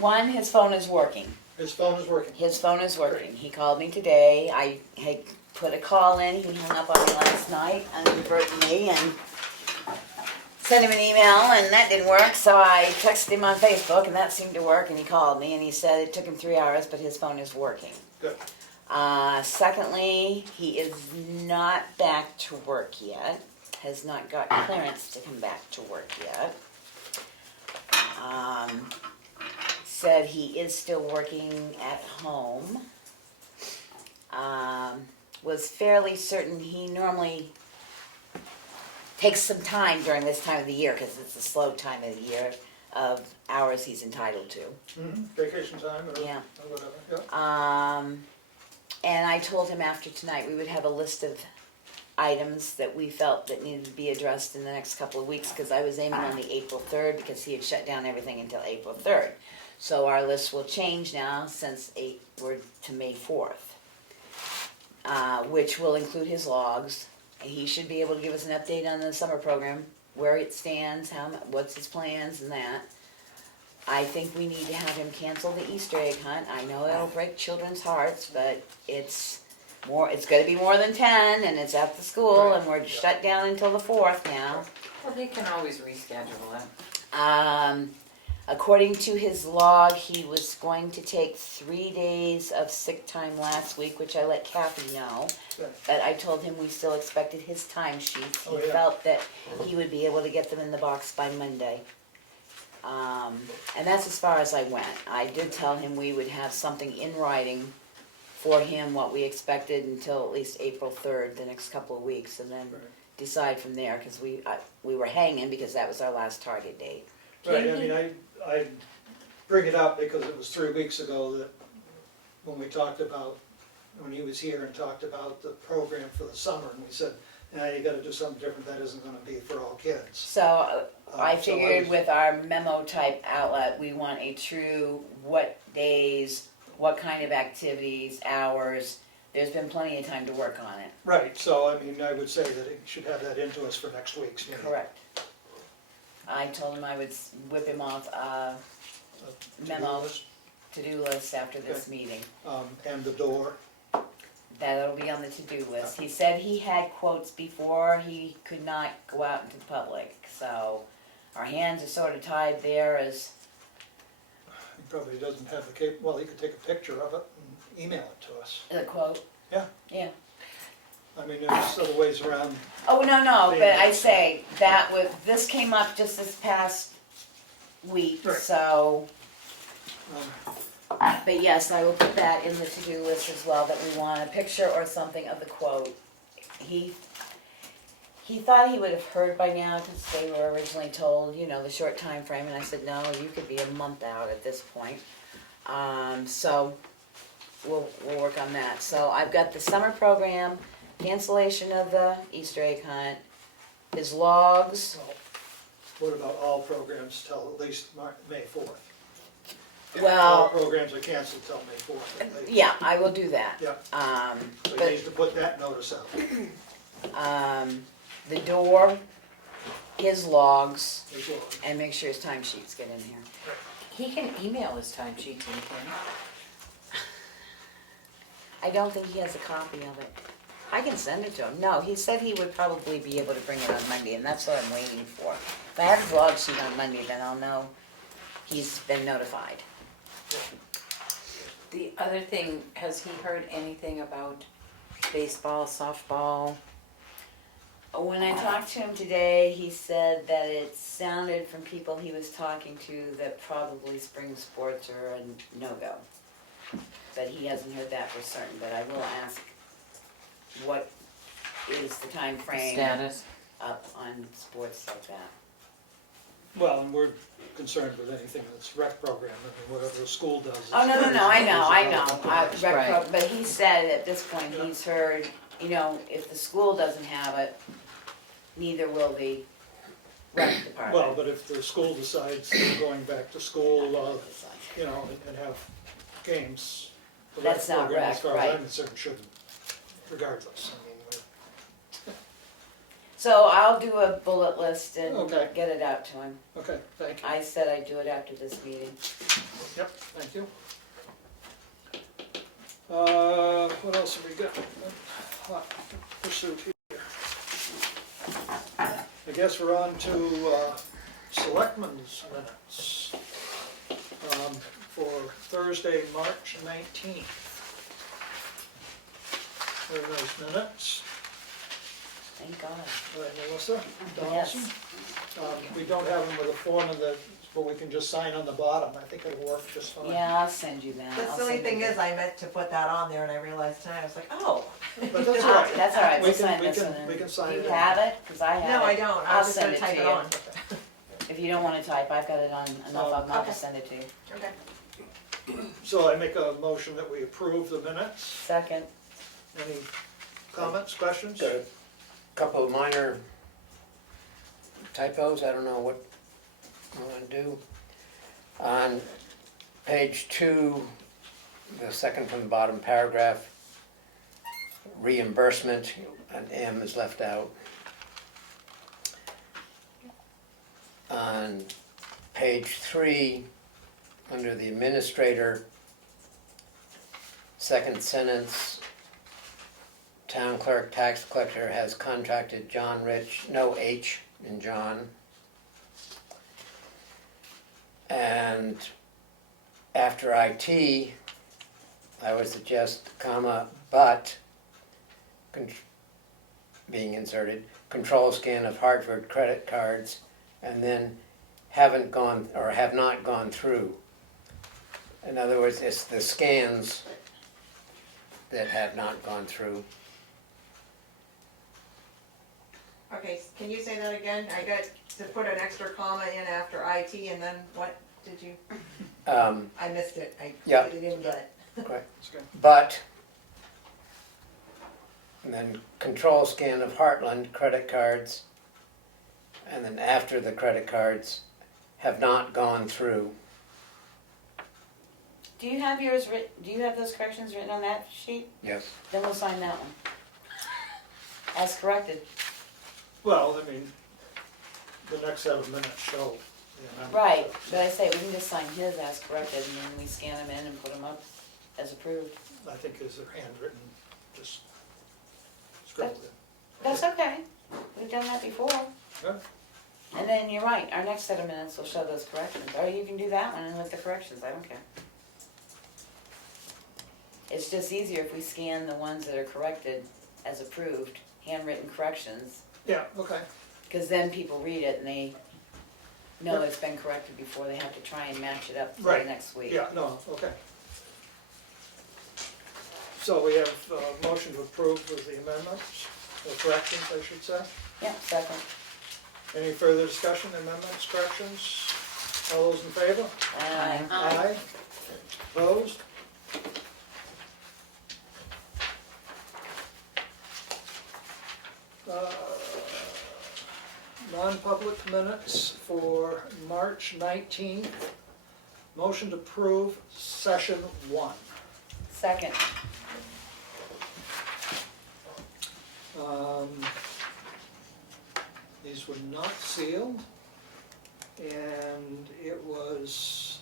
one, his phone is working. His phone is working. His phone is working. He called me today. I had put a call in. He hung up on me last night, inadvertently, and sent him an email, and that didn't work. So I texted him on Facebook, and that seemed to work. And he called me, and he said it took him 3 hours, but his phone is working. Good. Secondly, he is not back to work yet. Has not got clearance to come back to work yet. Said he is still working at home. Was fairly certain he normally takes some time during this time of the year, because it's a slow time of the year, of hours he's entitled to. Vacation time or Yeah. or whatever, yeah. And I told him after tonight we would have a list of items that we felt that needed to be addressed in the next couple of weeks, because I was aiming on the April 3rd, because he had shut down everything until April 3rd. So our list will change now since we're to May 4th, which will include his logs. He should be able to give us an update on the summer program, where it stands, what's his plans and that. I think we need to have him cancel the Easter egg hunt. I know that'll break children's hearts, but it's gonna be more than 10, and it's at the school, and we're shut down until the 4th now. Well, they can always reschedule it. According to his log, he was going to take 3 days of sick time last week, which I let Kathy know. Good. But I told him we still expected his timesheets. Oh, He yeah. felt that he would be able to get them in the box by Monday. And that's as far as I went. I did tell him we would have something in writing for him, what we expected until at least April 3rd, the next couple of weeks, and then Right. decide from there, because we were hanging because that was our last target date. Right, I mean, I bring it up because it was 3 weeks ago that, when we talked about, when he was here and talked about the program for the summer, and we said, you gotta do something different, that isn't gonna be for all kids. So I So figured was- with our memo type outlet, we want a true what days, what kind of activities, hours. There's been plenty of time to work on it. Right, so I mean, I would say that he should have that into us for next week's meeting. Correct. I told him I would whip him off a To-do memo, list, to-do list after this Okay. meeting. And the door, That'll be on the to-do list. He said he had quotes before, he could not go out into the public, so our hands are sort of tied there as, he probably doesn't have the well, he could take a picture of it and email it to us. the quote. Yeah. Yeah. I mean, there's other ways around. Oh, no, but I say that this came up just this past week, Right. so, um, but yes, I will put that in the to-do list as well, that we want a picture or something of the quote. He thought he would have heard by now, because they were originally told, the short time frame, and I said, no, you could be a month out at this point. So, we'll work on that. So I've got the summer program, cancellation of the Easter egg hunt, his logs. What about all programs till at least May 4th? All Well, programs are canceled till May 4th. at least. yeah, I will do that. Yeah, so he But needs to put that notice out. the door, his logs, as well. and make sure his timesheets get in here. He can email his timesheets in, can I don't think he has a copy of it. I can send it to him. No, he said he would probably be able to bring it on Monday, and that's what I'm waiting for. If I have his log sheet on Monday, then I'll know he's been notified. The other thing, has he heard anything about baseball, softball? When I talked to him today, he said that it sounded from people he was talking to that probably spring sports are a no-go. But he hasn't heard that for certain, but I will ask what is the time frame Status? up on sports like that. Well, and we're concerned with anything that's rec program, I mean, whatever the school does. is- Oh, no, I know. Right. But he said at this point, he's heard, if the school doesn't have it, neither will the rec department. Well, but if the school decides they're going back to school, and have games, the rec That's not program, rec, as far as right. I'm concerned, shouldn't, regardless. I mean, So I'll do a bullet list and Okay. get it out to him. okay, thank you. I said I'd do it after this meeting. Yep, thank you. What else have we got? What pursuit here? I guess we're on to Selectmen's minutes for Thursday, March 19th. Very nice minutes. Thank God. Right, Melissa Yes. Donaldson. We don't have them with a form but we can just sign on the bottom. I think it'll work just fine. Yeah, I'll send you that. The I'll silly send you thing that. is, I meant to put that on there and I realized tonight, I was like, oh. But that's all right. That's all right, We we'll can- sign we this can- one. we can sign You it. have it? Because I have it. No, I don't, I I'll was just send gonna it type to it you. on. If you don't want to type, I've got it on enough of them, I'll Okay. just send it to you. Okay. So I make a motion that we approve the minutes. Second. Any comments, questions? Got a couple of minor typos, I don't know what you wanna do. On page 2, the second from the bottom paragraph, reimbursement, an M is left out. On page 3, under the administrator, second sentence, town clerk, tax collector has contracted John Rich, no H in John. And after IT, I would suggest comma, but, being inserted, control scan of Hartford credit cards, and then haven't gone, or have not gone through. In other words, it's the scans that have not gone through. Okay, can you say that again? I got to put an extra comma in after IT and then what did you, I missed it, I Yeah. really didn't get it. Correct. That's good. But, and then control scan of Heartland credit cards, and then after the credit cards have not gone through. Do you have yours do you have those corrections written on that sheet? Yes. Then we'll sign that one. As corrected. Well, I mean, the next set of minutes show the amendment. Right, but I say, we can just sign his as corrected, and then we scan them in and put them up as approved. I think is their handwritten, just scribbled in. That's okay, we've done that before. Yeah. And then you're right, our next set of minutes will show those corrections, or you can do that one with the corrections, I don't care. It's just easier if we scan the ones that are corrected as approved, handwritten corrections, Yeah, okay, because then people read it and they know it's been corrected before they have to try and match it up for the Right. next week. yeah, no, okay. So we have a motion to approve with the amendments, or corrections, I should say. Yeah, second. Any further discussion, amendments, corrections? All those in favor? Aye. Aye. Opposed? Uh, Non-public minutes for March 19th. Motion to approve session 1. Second. These were not sealed, and it was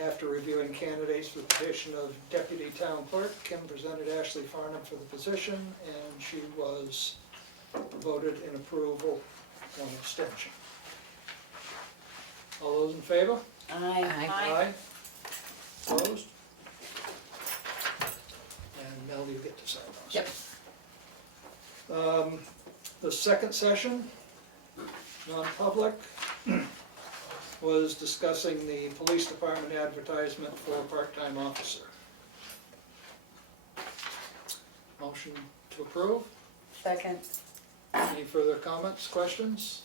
after reviewing candidates for the position of deputy town clerk. Kim presented Ashley Farnham for the position, and she was voted in approval on abstention. All those in favor? Aye. Aye. Opposed? And Mel, you get to sign those. Yep. The second session, non-public, was discussing the police department advertisement for a part-time officer. Motion to approve. Second. Any further comments, questions?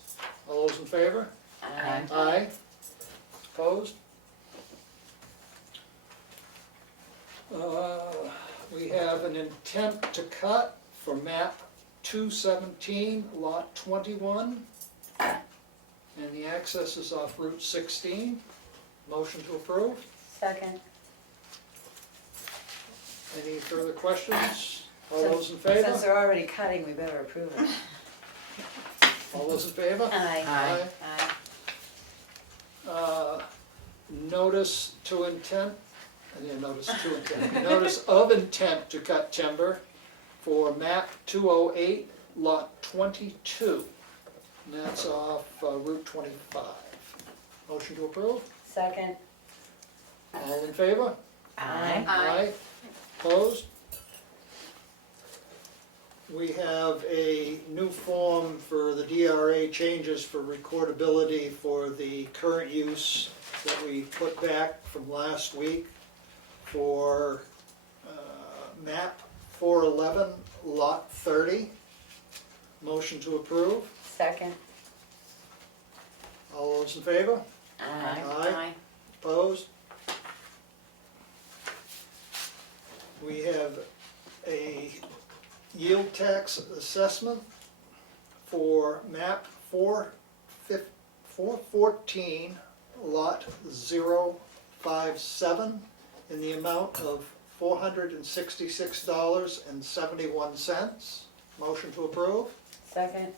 All those in favor? Aye. Aye. Opposed? We have an intent to cut for map 217, lot 21. And the access is off Route 16. Motion to approve. Second. Any further questions? All those in favor? Since they're already cutting, we better approve it. All those in favor? Aye. Aye. Aye. Notice to intent, notice of intent to cut timber for map 208, lot 22. And that's off Route 25. Motion to approve. Second. All in favor? Aye. Aye. Opposed? We have a new form for the DRA changes for recordability for the current use that we put back from last week for map 411, lot 30. Motion to approve. Second. All those in favor? Aye. Aye. Opposed? We have a yield tax assessment for map 414, lot 057, in the amount of $466.71. Motion to approve. Second.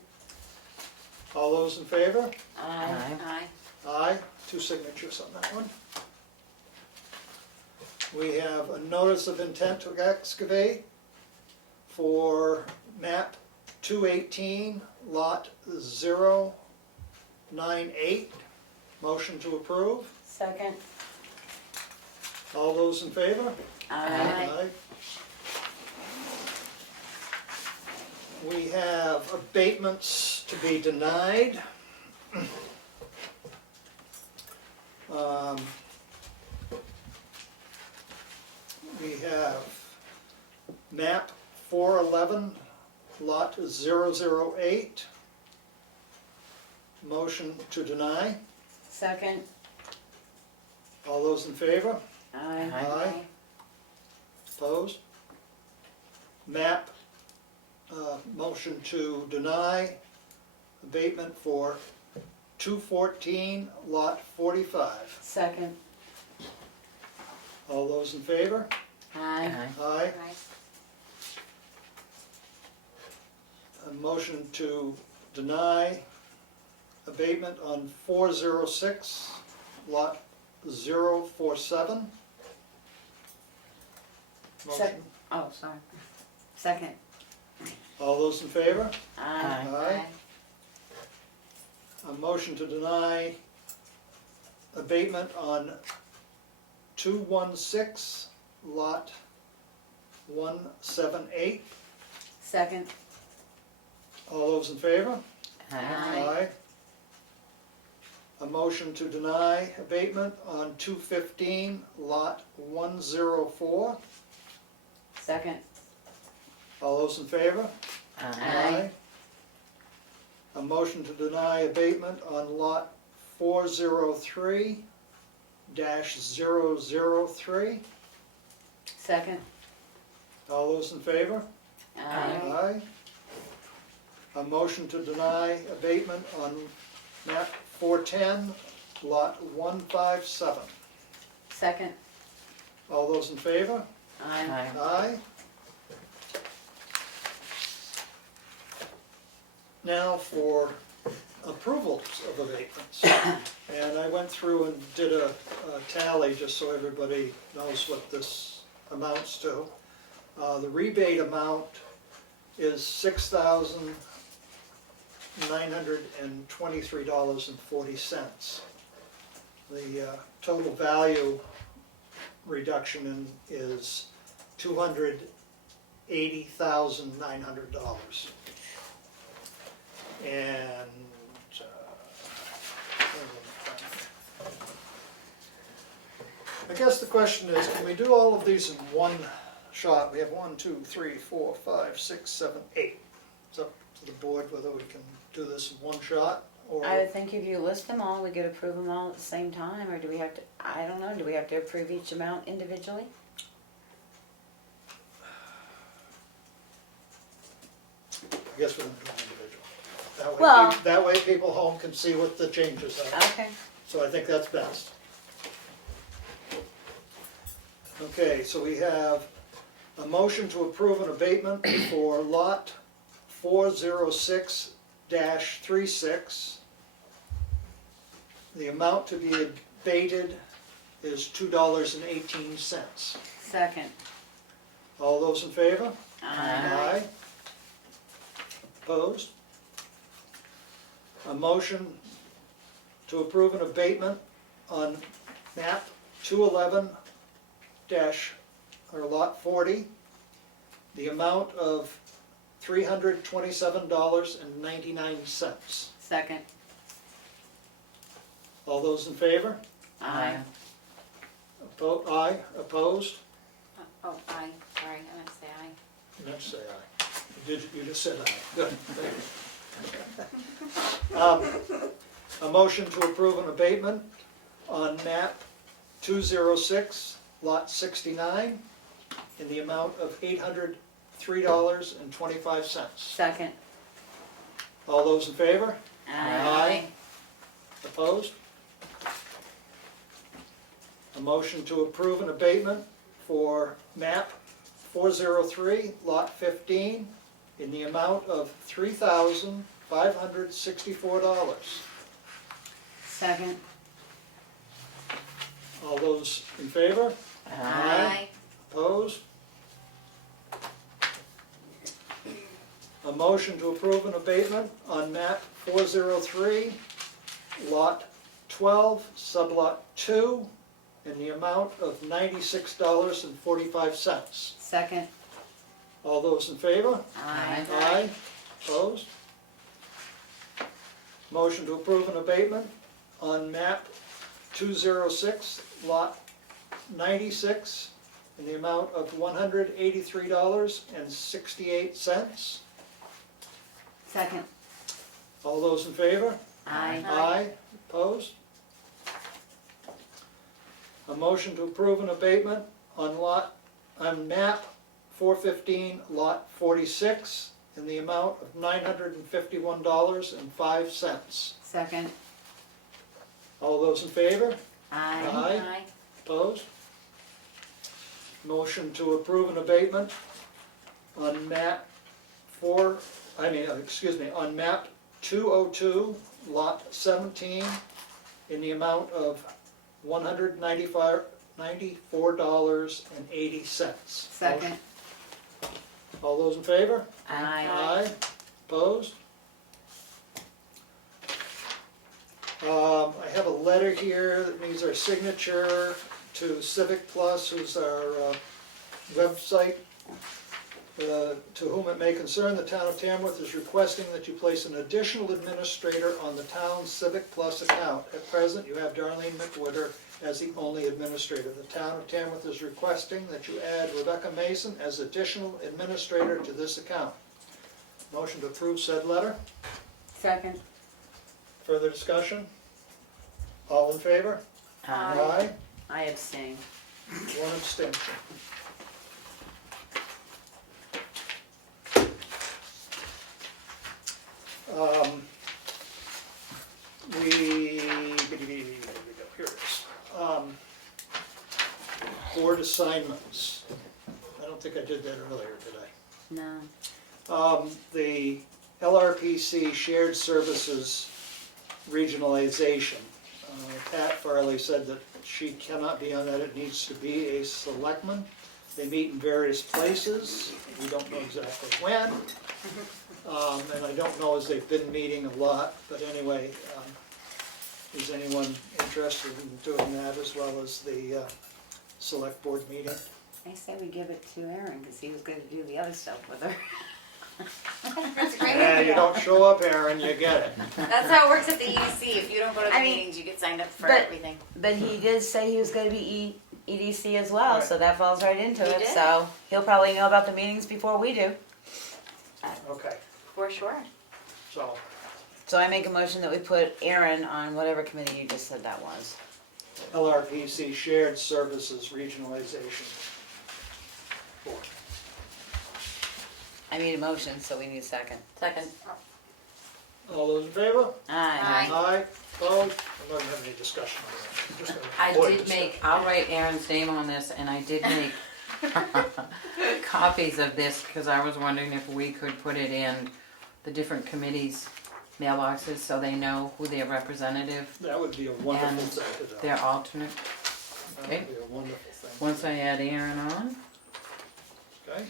All those in favor? Aye. Aye. Aye, 2 signatures on that one. We have a notice of intent to excavate for map 218, lot 098. Motion to approve. Second. All those in favor? Aye. We have abatements to be denied. We have map 411, lot 008. Motion to deny. Second. All those in favor? Aye. Aye. Opposed? Map, motion to deny abatement for 214, lot 45. Second. All those in favor? Aye. Aye. Aye. A motion to deny abatement on 406, lot 047. Motion. Sec- Oh, sorry. Second. All those in favor? Aye. Aye. A motion to deny abatement on 216, lot 178. Second. All those in favor? Aye. A motion to deny abatement on 215, lot 104. Second. All those in favor? Aye. A motion to deny abatement on lot 403-003. Second. All those in favor? Aye. A motion to deny abatement on map 410, lot 157. Second. All those in favor? Aye. Aye. Now for approvals of abatements. And I went through and did a tally just so everybody knows what this amounts to. The rebate amount is $6,923.40. The total value reduction is $280,900. And I guess the question is, can we do all of these in one shot? We have 1, 2, 3, 4, 5, 6, 7, 8. It's up to the board whether we can do this in one shot or. I would think if you list them all, we could approve them all at the same time, or do we have to, I don't know, do we have to approve each amount individually? I guess we're gonna do them individual. Well- That way people home can see what the changes are. Okay. So I think that's best. Okay, so we have a motion to approve an abatement for lot 406-36. The amount to be abated is $2.18. Second. All those in favor? Aye. Opposed? A motion to approve an abatement on map 211 or lot 40, the amount of $327.99. Second. All those in favor? Aye. Aye, opposed? Oh, aye, sorry, I meant to say aye. You meant to say aye. You just said aye. Good, thank you. A motion to approve an abatement on map 206, lot 69, in the amount of $803.25. Second. All those in favor? Aye. Opposed? A motion to approve an abatement for map 403, lot 15, in the amount of $3,564. Second. All those in favor? Aye. Opposed? A motion to approve an abatement on map 403, lot 12, sublot 2, in the amount of $96.45. Second. All those in favor? Aye. Aye. Opposed? Motion to approve an abatement on map 206, lot 96, in the amount of $183.68. Second. All those in favor? Aye. Aye. Opposed? A motion to approve an abatement on map 415, lot 46, in the amount of $951.05. Second. All those in favor? Aye. Aye. Opposed? Motion to approve an abatement on map on map 202, lot 17, in the amount of $194.80. Second. All those in favor? Aye. Aye. Opposed? I have a letter here that needs our signature to Civic Plus, who's our website To whom it may concern, the town of Tamworth is requesting that you place an additional administrator on the town's Civic Plus account. At present, you have Darlene McWhirter as the only administrator. The town of Tamworth is requesting that you add Rebecca Mason as additional administrator to this account. Motion to approve said letter. Second. Further discussion? All in favor? Aye. I abstain. One abstention. Here it is. Board assignments. I don't think I did that earlier, did I? No. The LRPC Shared Services Regionalization. Pat Farley said that she cannot be on that, it needs to be a selectman. They meet in various places, we don't know exactly when. And I don't know as they've been meeting a lot, but anyway, is anyone interested in doing that as well as the select board meeting? I say we give it to Aaron, because he was gonna do the other stuff with her. That's a great Yeah, you idea. don't show up, Aaron, you get it. That's how it works at the EDC. If you don't go to the I mean, meetings, you get signed up for but- everything. But he did say he was gonna be EDC as well, Right. so that falls right into He it, did. so he'll probably know about the meetings before we do. Okay, For sure. so, So I make a motion that we put Aaron on whatever committee you just said that was. LRPC Shared Services Regionalization Board. I need a motion, so we need a second. Second. All those in favor? Aye. Aye, opposed? I'm not gonna have any discussion on that. Just gonna I avoid did discussion. make, I'll write Aaron's name on this, and I did make copies of this, because I was wondering if we could put it in the different committees' mailboxes, so they know who their representative, That would be a wonderful and thing to do. their alternate. That would be a wonderful thing. Once I add Aaron on, Okay.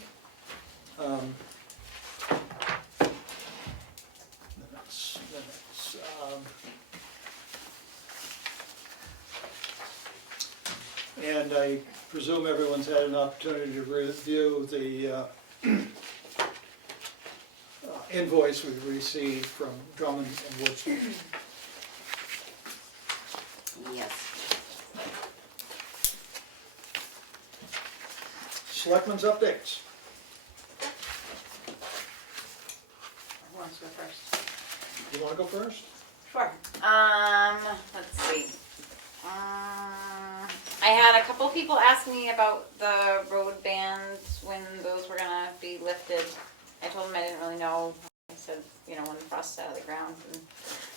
Minutes. And I presume everyone's had an opportunity to review the invoice we received from Drummond and Woodson. Yes. Who Selectmen's updates. wants to go first? You wanna go first? Sure. Let's see. I had a couple people ask me about the road bans, when those were gonna be lifted. I told them I didn't really know. I said, you know, when the frost's out of the ground, and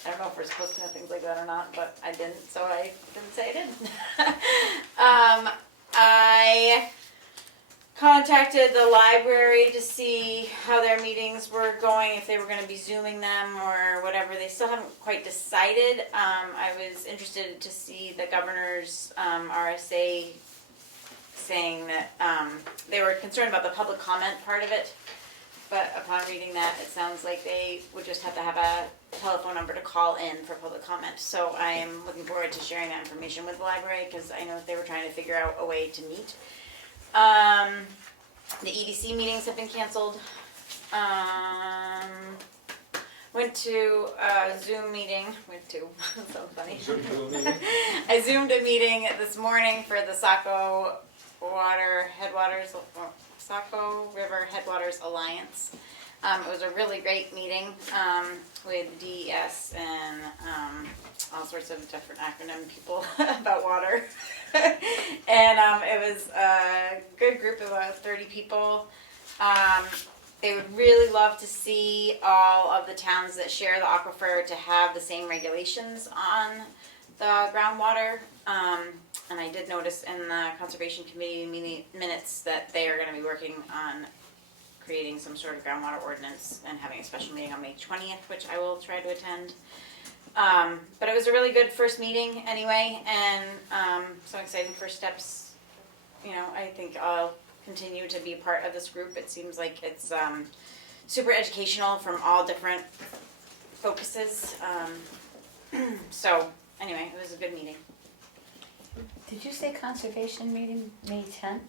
I don't know if we're supposed to know things like that or not, but I didn't, so I didn't say I didn't. I contacted the library to see how their meetings were going, if they were gonna be Zooming them or whatever. They still haven't quite decided. I was interested to see the governor's RSA saying that they were concerned about the public comment part of it. But upon reading that, it sounds like they would just have to have a telephone number to call in for public comment. So I am looking forward to sharing that information with the library, because I know that they were trying to figure out a way to meet. The EDC meetings have been canceled. Went to a Zoom meeting. So funny. Zoom to a meeting. I Zoomed a meeting this morning for the Saco River Headwaters Alliance. It was a really great meeting with DES and all sorts of different acronym people about water. And it was a good group of about 30 people. They would really love to see all of the towns that share the aquifer to have the same regulations on the groundwater. And I did notice in the Conservation Committee minutes that they are going to be working on creating some sort of groundwater ordinance and having a special meeting on May 20th, which I will try to attend. But it was a really good first meeting anyway, and some exciting first steps. You know, I think I'll continue to be part of this group. It seems like it's super educational from all different focuses. So anyway, it was a good meeting. Did you say conservation meeting May 10th?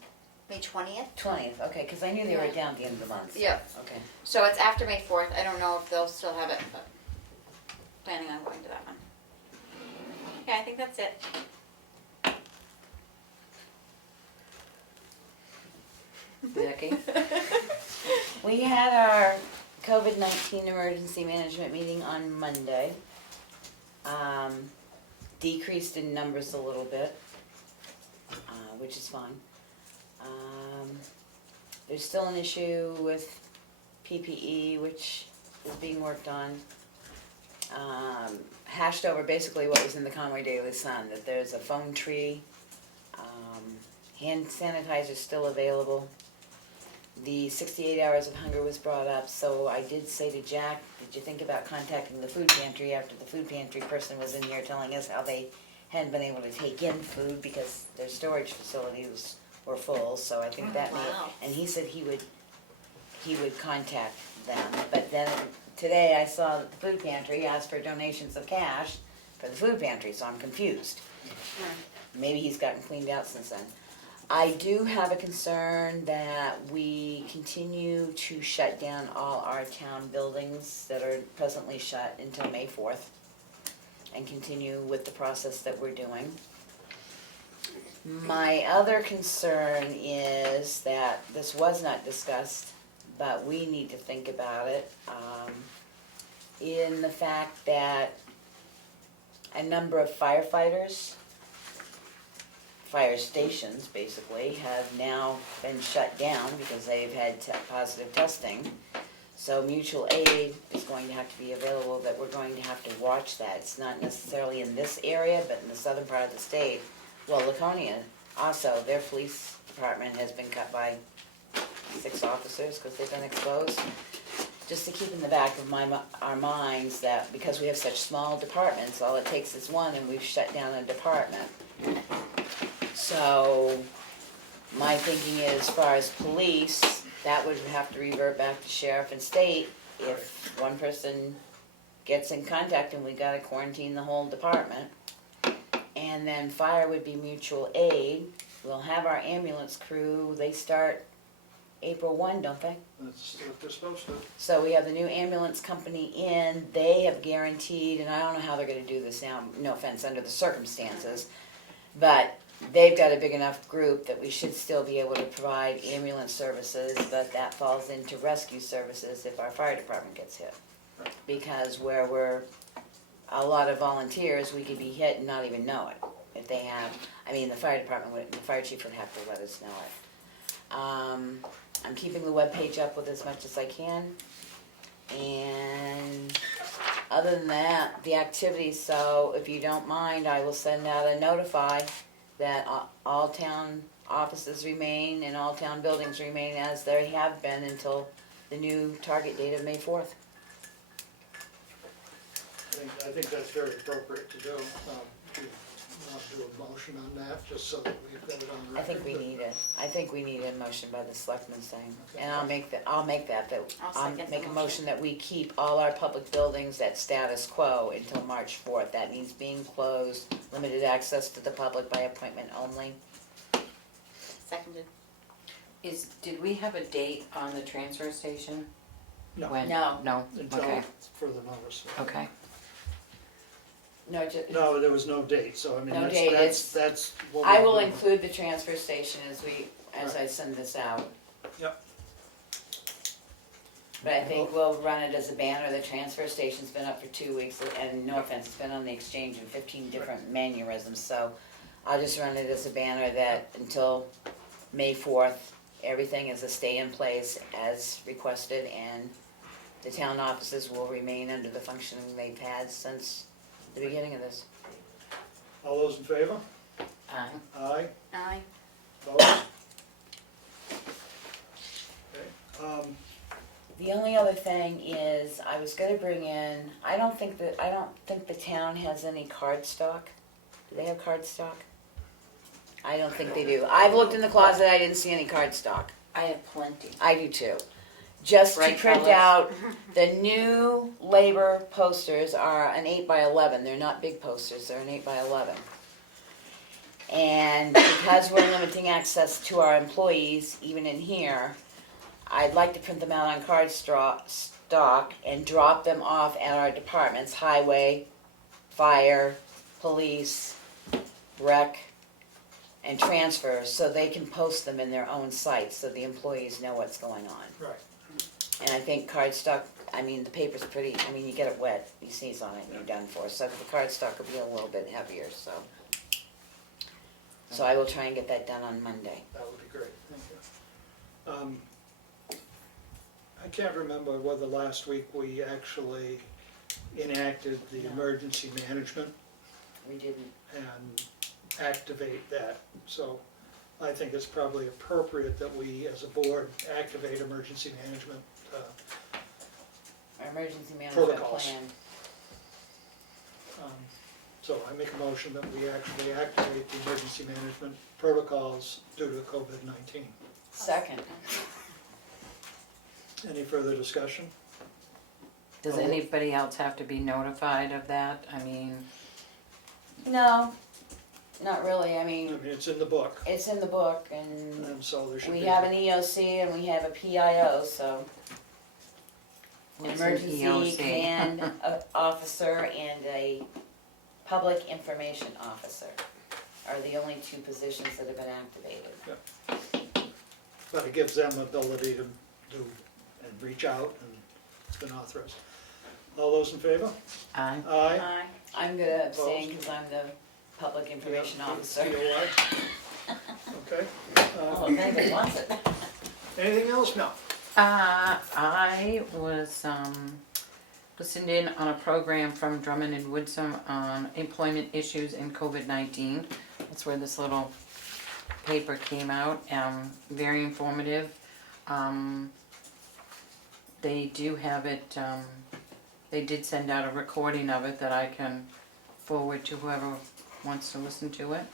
May 20th. 20th, okay, because I knew they were down at the end of the month. Yep. Okay. So it's after May 4th. I don't know if they'll still have it, but planning on going to that one. Yeah, I think that's it. Becky? We had our COVID-19 emergency management meeting on Monday. Decreased in numbers a little bit, which is fine. There's still an issue with PPE, which is being worked on. Hashed over basically what was in the Conway Daily Sun, that there's a foam tree, hand sanitizer still available. The 68 hours of hunger was brought up, so I did say to Jack, did you think about contacting the food pantry after the food pantry person was in here telling us how they hadn't been able to take in food because their storage facilities were full, so I think that Wow. and he said he would contact them, but then today I saw that the food pantry asked for donations of cash for the food pantry, so I'm confused. Maybe he's gotten cleaned out since then. I do have a concern that we continue to shut down all our town buildings that are presently shut until May 4th and continue with the process that we're doing. My other concern is that this was not discussed, but we need to think about it, in the fact that a number of firefighters, fire stations basically, have now been shut down because they've had positive testing. So mutual aid is going to have to be available, that we're going to have to watch that. It's not necessarily in this area, but in the southern part of the state. Well, Laconia, also, their police department has been cut by 6 officers because they've been exposed. Just to keep in the back of our minds that because we have such small departments, all it takes is one and we've shut down a department. So, my thinking is, as far as police, that would have to revert back to sheriff and state if one person gets in contact and we gotta quarantine the whole department. And then fire would be mutual aid. We'll have our ambulance crew, they start April 1, don't they? That's what they're supposed to. So we have the new ambulance company in, they have guaranteed, and I don't know how they're gonna do this now, no offense, under the circumstances, but they've got a big enough group that we should still be able to provide ambulance services, but that falls into rescue services if our fire department gets hit. Because where we're a lot of volunteers, we could be hit and not even know it. If they have, the fire department would, the fire chief would have to let us know it. I'm keeping the webpage up with as much as I can. And other than that, the activities, so if you don't mind, I will send out a notify that all town offices remain and all town buildings remain as they have been until the new target date of May 4th. I think that's very appropriate to do. Do you want to do a motion on that, just so that we've got it on I record? think we need a motion by the selectmen saying, and I'll make that I'll second the make a motion. motion that we keep all our public buildings at status quo until March 4th. That means being closed, limited access to the public by appointment only. Seconded. Did we have a date on the transfer station? No. When? No. No, Until okay, further notice. okay. No, No, there was no date, so No date, that's what I we're will doing. include the transfer station as I send this out. Yep. But I think we'll run it as a banner. The transfer station's been up for 2 weeks, and no offense, it's been on the exchange in 15 different mannerisms, so I'll just run it as a banner that until May 4th, everything is a stay in place as requested, and the town offices will remain under the functioning they've had since the beginning of this. All those in favor? Aye. Aye. Aye. Opposed? Okay. The only other thing is, I was gonna bring in, I don't think the town has any card stock. Do they have card stock? I don't think they do. I've looked in the closet, I didn't see any card stock. I have plenty. I do too. Just to Bright print colors. out, the new labor posters are an 8 by 11. They're not big posters, they're an 8 by 11. And because we're limiting access to our employees, even in here, I'd like to print them out on card stock and drop them off at our departments, highway, fire, police, rec, and transfer, so they can post them in their own sites so the employees know what's going on. Right. And I think cardstock, I mean, the paper's pretty, I mean, you get it wet, you sneeze on it, and you're done for. So the cardstock will be a little bit heavier, so. So I will try and get that done on Monday. That would be great, thank you. I can't remember whether last week we actually enacted the emergency management We didn't. and activate that. So I think it's probably appropriate that we, as a board, activate emergency management. Our emergency management Protocols. plan. So I make a motion that we actually activate the emergency management protocols due to COVID-19. Second. Any further discussion? Does anybody else have to be notified of that? I mean, No, not really, I I mean, mean, it's in the book, it's in the book, and and so there should be. we have an EOC and we have a PIO, so. An What's an emergency EOC? command officer and a public information officer are the only two positions that have been activated. But it gives them ability to do and reach out, and it's been authorized. All those in favor? I, Aye. Aye. I'm gonna abstain because I'm the public information Yeah, officer. COI. Okay. Oh, if anybody wants it. Anything else? No. I was listened in on a program from Drummond and Woodsum on employment issues and COVID-19. That's where this little paper came out. Very informative. They do have it. They did send out a recording of it that I can forward to whoever wants to listen to it.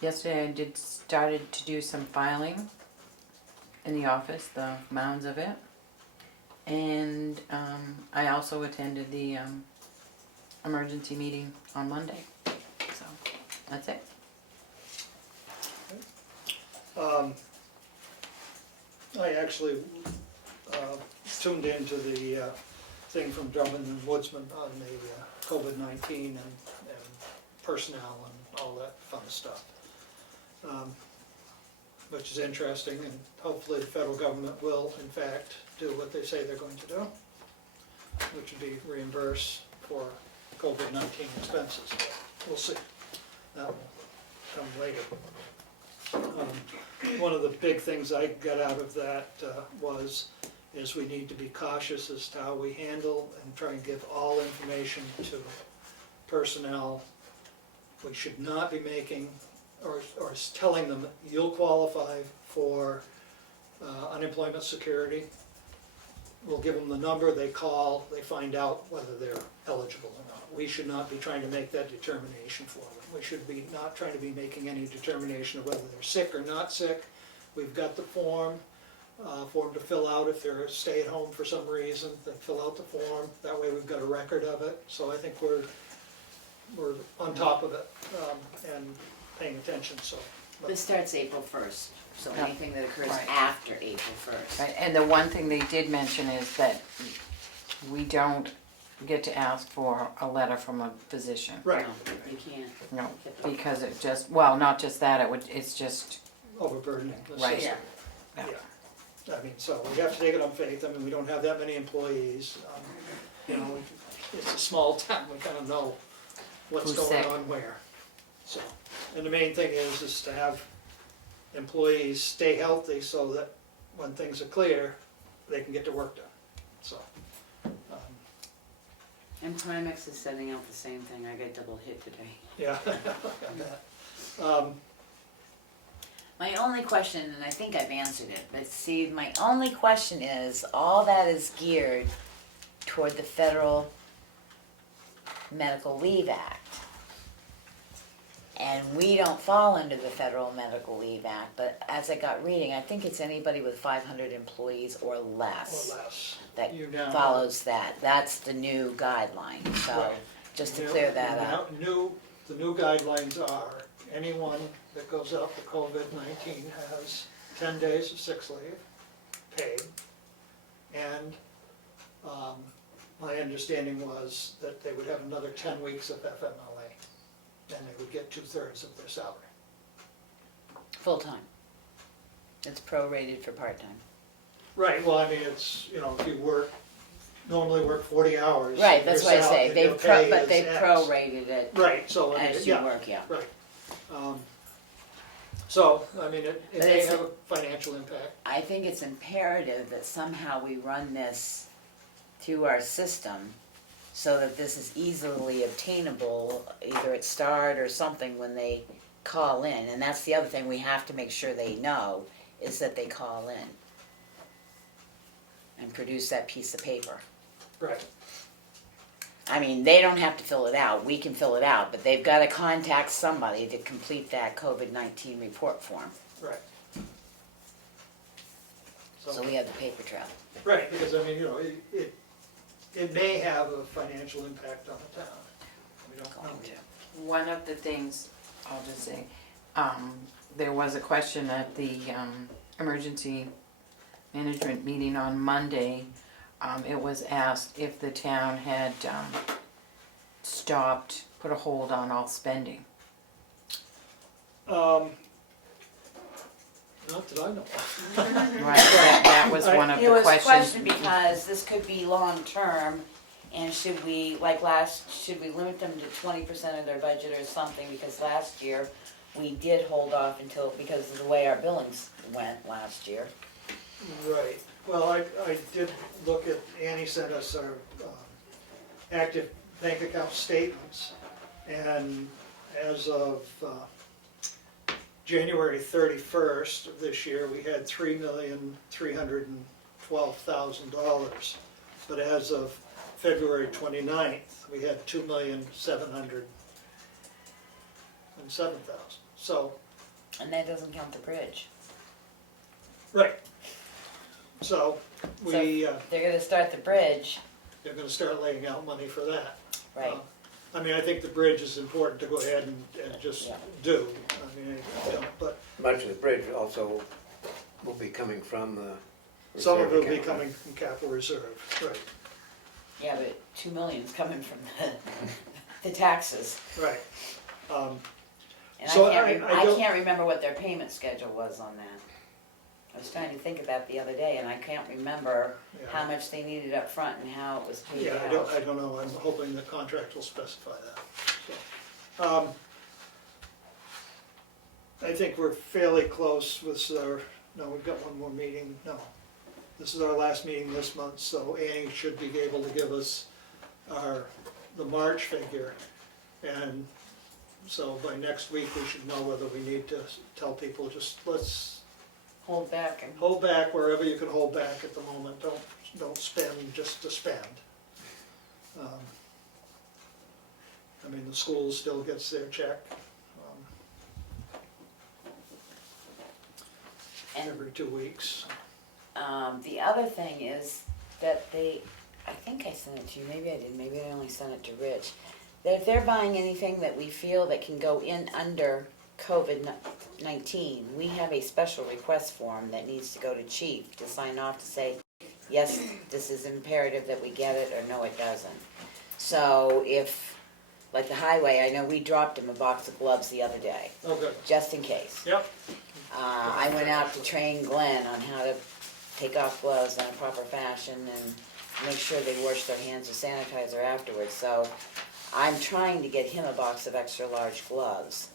Yesterday I started to do some filing in the office, the mounds of it. And I also attended the emergency meeting on Monday. So that's it. I actually tuned into the thing from Drummond and Woodsman on the COVID-19 and personnel and all that fun stuff, which is interesting, and hopefully the federal government will in fact do what they say they're going to do, which would be reimburse for COVID-19 expenses. We'll see. That will come later. One of the big things I got out of that is we need to be cautious as to how we handle and try and give all information to personnel. We should not be making or telling them you'll qualify for unemployment security. We'll give them the number, they call, they find out whether they're eligible or not. We should not be trying to make that determination for them. We should be not trying to be making any determination of whether they're sick or not sick. We've got the form for them to fill out if they're stay at home for some reason. They fill out the form, that way we've got a record of it. So I think we're on top of it and paying attention, so. This starts April 1st, so Yeah. anything that occurs Right. after April 1st. Right. And the one thing they did mention is that we don't get to ask for a letter from a physician. Right, No, you can't. No, because it just, well, not just that, it's just, overburdening the Right. system. Yeah. Yeah, I mean, so we have to take it on faith. I mean, we don't have that many employees. You know, it's a small town, we kind of know what's Who's going sick. on where. So, and the main thing is to have employees stay healthy so that when things are clear, they can get their work done, so. And Primex is sending out the same thing, I got double hit today. Yeah. My only question, and I think I've answered it, but see, my only question is, all that is geared toward the Federal Medical Leave Act. And we don't fall under the Federal Medical Leave Act, but as I got reading, I think it's anybody with 500 employees or less Or less. that You now- follows that. That's the new guideline, so Right. just to New- clear that up. New, the new guidelines are, anyone that goes out for COVID-19 has 10 days of sick leave, paid, and my understanding was that they would have another 10 weeks of FMLA, and they would get 2/3 of their salary. Full-time. It's prorated for part-time. Right, well, I mean, it's, you know, if you normally work 40 hours. Right, that's your why I say, your they've pay is they've X. prorated it Right, so, I mean, as you yeah, work, yeah. right. So, I mean, it But may it's- have a financial impact. I think it's imperative that somehow we run this through our system so that this is easily obtainable, either at start or something when they call in. And that's the other thing we have to make sure they know, is that they call in and produce that piece of paper. Right, I mean, they don't have to fill it out, we can fill it out, but they've gotta contact somebody to complete that COVID-19 report form. right. So we have the paper trail. Right, because I mean, you know, it may have a financial impact on the town. We don't know. Going to. One of the things, I'll just say, there was a question at the emergency management meeting on Monday. It was asked if the town had stopped, put a hold on all spending. Not that I know of. Right, that was one of It the was questions. questioned because this could be long-term, and should we limit them to 20% of their budget or something, because last year, we did hold off until, because of the way our billings went last year. Right, well, I did look at, Annie sent us our active bank account statements, and as of January 31st of this year, we had $3,312,000. But as of February 29th, we had $2,707,000. So, And that doesn't count the bridge. right. So, They're gonna start the bridge, they're gonna start laying out money for that. right? I mean, I think the bridge is important to go ahead and just Yeah. do. I mean, you know, but Much of the bridge also will be coming from the some of it will reserve be account, coming from capital reserve, right, Yeah, but 2 million's coming from the taxes. right. And So I I don't- can't remember what their payment schedule was on that. I was trying to think of that the other day, and I can't remember Yeah. how much they needed up front and how it was paid Yeah, out. I don't know, I'm hoping the contract will specify that. So, I think we're fairly close with our, no, we've got one more meeting, no. This is our last meeting this month, so Annie should be able to give us the March figure. And so by next week, we should know whether we need to tell people, just let's Hold back and, hold back wherever you can hold back at the moment, don't spend just to spend. I mean, the school still gets their check and every 2 weeks. the other thing is that I think I sent it to you, maybe I did, maybe I only sent it to Rich, that if they're buying anything that we feel that can go in under COVID-19, we have a special request form that needs to go to chief to sign off to say, yes, this is imperative that we get it, or no, it doesn't. So if, like the highway, I know we dropped him a box of gloves the other day, Oh, good. just in case. Yep. I went out to train Glenn on how to take off gloves in a proper fashion and make sure they wash their hands with sanitizer afterwards. So I'm trying to get him a box of extra large gloves.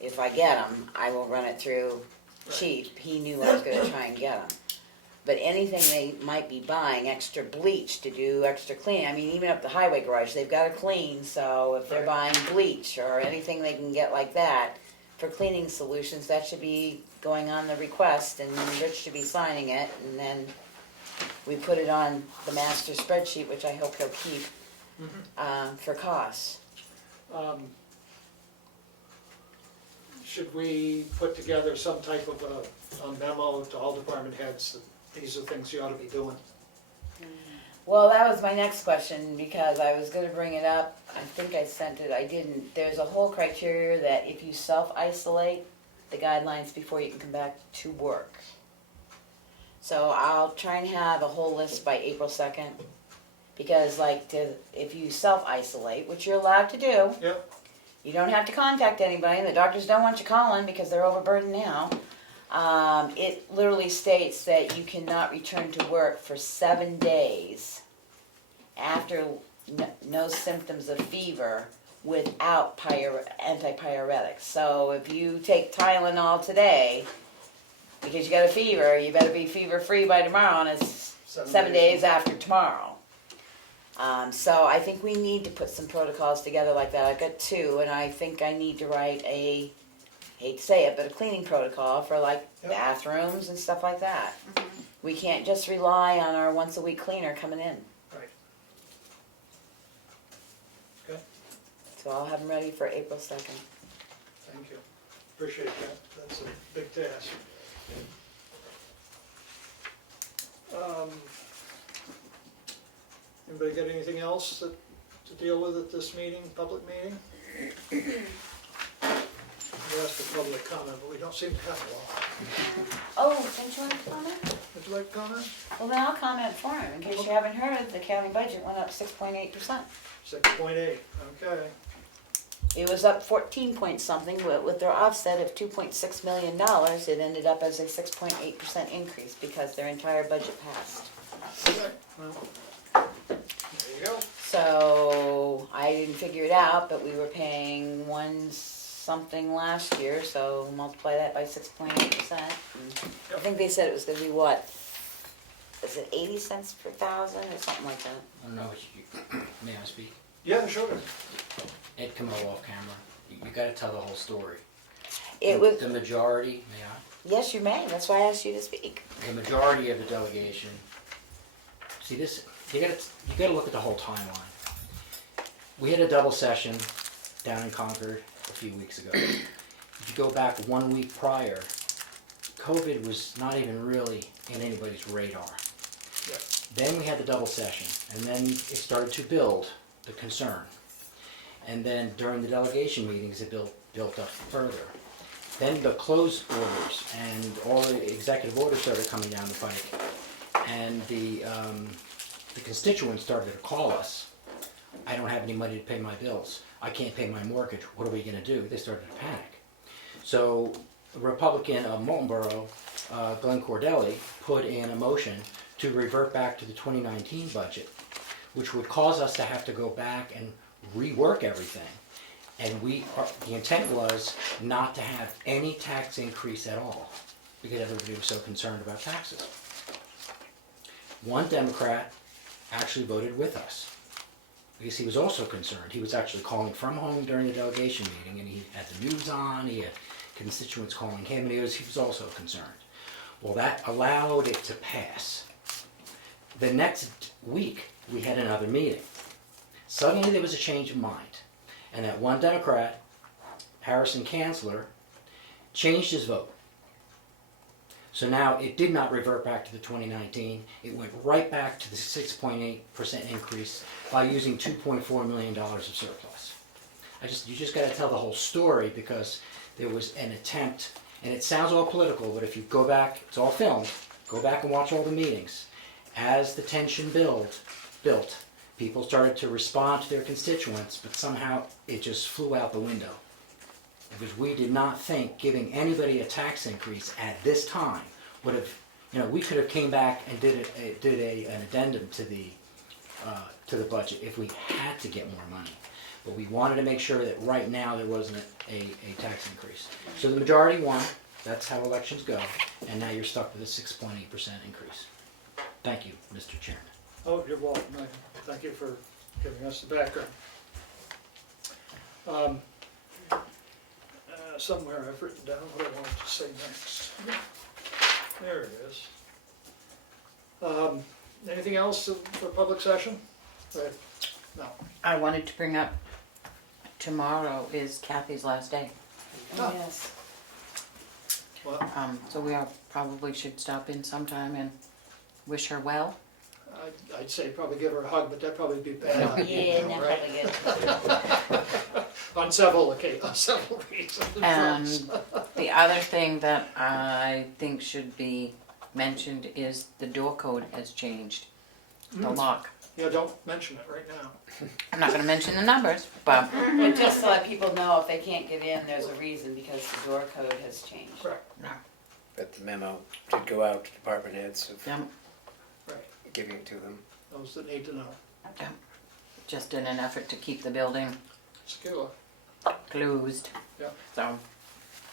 If I get them, I will run it through chief. He knew I was gonna try and get them. But anything they might be buying, extra bleach to do extra clean, I mean, even up the highway garage, they've gotta clean, so if they're buying bleach or anything they can get like that for cleaning solutions, that should be going on the request, and Rich should be signing it, and then we put it on the master spreadsheet, which I hope he'll keep, for costs. Should we put together some type of a memo to all department heads that these are things you ought to be doing? Well, that was my next question, because I was gonna bring it up, I think I sent it, I didn't. There's a whole criteria that if you self-isolate, the guidelines before you can come back to work. So I'll try and have a whole list by April 2nd, because if you self-isolate, which you're allowed to do, Yep. you don't have to contact anybody, and the doctors don't want you calling because they're overburdened now. It literally states that you cannot return to work for 7 days after no symptoms of fever without antipyretics. So if you take Tylenol today because you got a fever, you better be fever free by tomorrow, and it's 7 days after tomorrow. So I think we need to put some protocols together like that. I've got 2, and I think I need to write hate to say it, but a cleaning protocol for Yep. bathrooms and stuff like that. We can't just rely on our once a week cleaner coming in. Right. Okay, So I'll have them ready for April 2nd. thank you. Appreciate that. That's a big task. Anybody got anything else to deal with at this meeting, public meeting? We asked for public comment, but we don't seem to have a lot. Oh, don't you want to comment? Would you like to comment? Well, then I'll comment for him. In case you haven't heard, the county budget went up 6.8%. 6.8, okay. It was up 14 point something, but with their offset of $2.6 million, it ended up as a 6.8% increase because their entire budget passed. Okay, well, there you go. So I didn't figure it out, but we were paying one something last year, so multiply that by 6.8%. I think they said it was gonna be what? Is it 80 cents per thousand or something like that? I don't know, may I speak? Yeah, sure. Ed, come off camera. You gotta tell the whole story. It was, The majority, may I? yes, you may, that's why I asked you to speak. The majority of the delegation, see this, you gotta look at the whole timeline. We had a double session down in Concord a few weeks ago. If you go back 1 week prior, COVID was not even really in anybody's radar. Yep. Then we had the double session, and then it started to build the concern. And then during the delegation meetings, it built up further. Then the closed orders and all the executive orders started coming down the pike. And the constituents started to call us. I don't have any money to pay my bills. I can't pay my mortgage. What are we gonna do? They started to panic. So the Republican of Moultonborough, Glenn Cordelli, put in a motion to revert back to the 2019 budget, which would cause us to have to go back and rework everything. And the intent was not to have any tax increase at all, because everybody was so concerned about taxes. One Democrat actually voted with us, because he was also concerned. He was actually calling from home during the delegation meeting, and he had the news on, he had constituents calling him, and he was also concerned. Well, that allowed it to pass. The next week, we had another meeting. Suddenly there was a change of mind, and that one Democrat, Harrison Kanzler, changed his vote. So now it did not revert back to the 2019, it went right back to the 6.8% increase by using $2.4 million of surplus. You just gotta tell the whole story, because there was an attempt, and it sounds all political, but if you go back, it's all filmed, go back and watch all the meetings. As the tension built, people started to respond to their constituents, but somehow it just flew out the window. Because we did not think giving anybody a tax increase at this time would have, we could have came back and did an addendum to the budget if we had to get more money. But we wanted to make sure that right now there wasn't a tax increase. So the majority won, that's how elections go, and now you're stuck with a 6.8% increase. Thank you, Mr. Chairman. Oh, you're welcome. Thank you for giving us the background. Somewhere I've written down what I wanted to say next. There it is. Anything else for public session? No. I wanted to bring up, tomorrow is Kathy's last day. Oh. Yes. Well, So we probably should stop in sometime and wish her well. I'd say probably give her a hug, but that'd probably be bad. Yeah, you know, no, right? probably good. On several occasions, on several reasons. And the other thing that I think should be mentioned is the door code has changed. The lock. Yeah, don't mention it right now. I'm not gonna mention the numbers, but But just to let people know, if they can't get in, there's a reason, because the door code has changed. Correct, But the memo should go out to department heads of yeah, right. giving it to them. Those that need to know. yeah, just in an effort to keep the building Secure. closed. Yep. So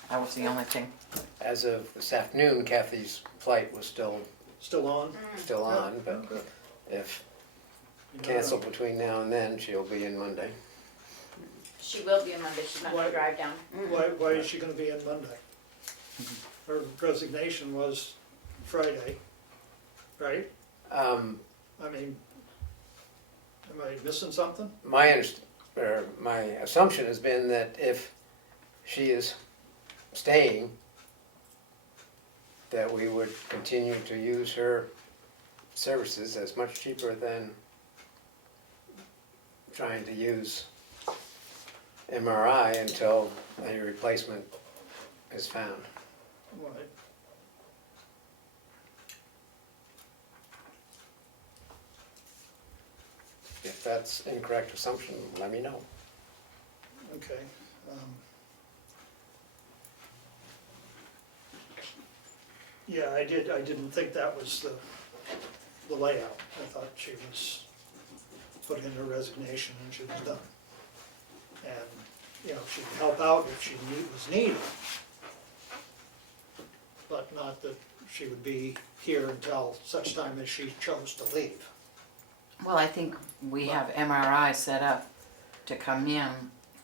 that was the only thing. As of this afternoon, Kathy's flight was still Still on? on, but Good. if You know, canceled between now and then, she'll be in Monday. She will be on Monday, she's not Why- gonna drive down. Why is she gonna be in Monday? Her resignation was Friday, right? I mean, am I missing something? My assumption has been that if she is staying, that we would continue to use her services as much cheaper than trying to use MRI until a replacement is found. Right. If that's incorrect assumption, let me know. Okay. Yeah, I didn't think that was the layout. I thought she was put in her resignation and she was done. And, you know, she could help out if she was needed. But not that she would be here until such time as she chose to leave. Well, I think we have MRI set up to come in.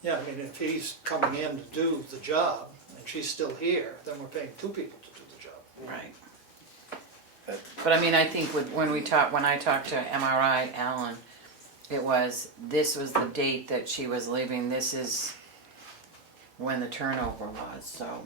Yeah, I mean, if he's coming in to do the job and she's still here, then we're paying two people to do the job. Right. But- But I mean, I think when I talked to MRI Alan, this was the date that she was leaving, this is when the turnover was, so.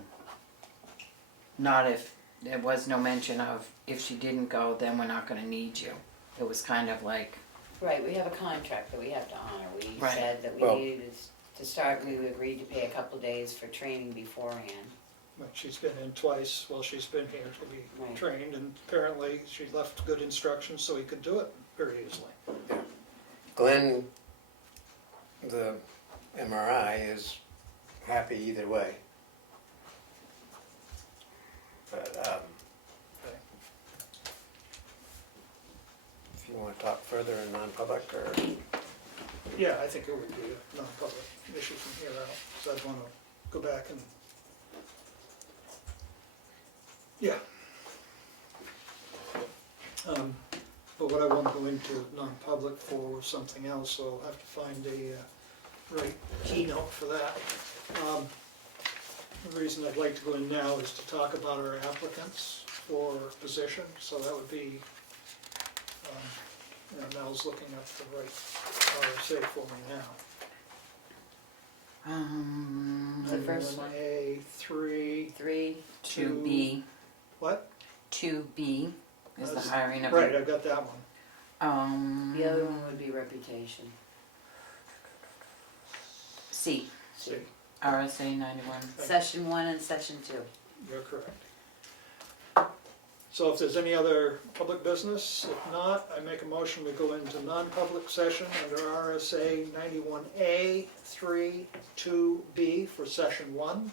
Not if, there was no mention of, if she didn't go, then we're not gonna need you. It was kind of like, Right, we have a contract that we have to honor. We Right. said that we Well- needed to start, we agreed to pay a couple days for training beforehand. But she's been in twice while she's been here to be Right. trained, and apparently she left good instructions so he could do it very easily. Glenn, the MRI, is happy either way. But, Okay. if you want to talk further in non-public, or, Yeah, I think it would be a non-public issue from here out, so I'd wanna go back and, yeah. But what I wanna go into non-public for was something else, so I'll have to find a right keynote for that. The reason I'd like to go in now is to talk about our applicants for position, so that would be, Mel's looking up the right RSA for me now. The first one. A3, 3, 2B, what? 2B is the hiring of. Right, I've got that one. the other one would be reputation. C, See, RSA 91. Section 1 and section 2. you're correct. So if there's any other public business, if not, I make a motion, we go into non-public session under RSA 91A 3, 2B for session 1.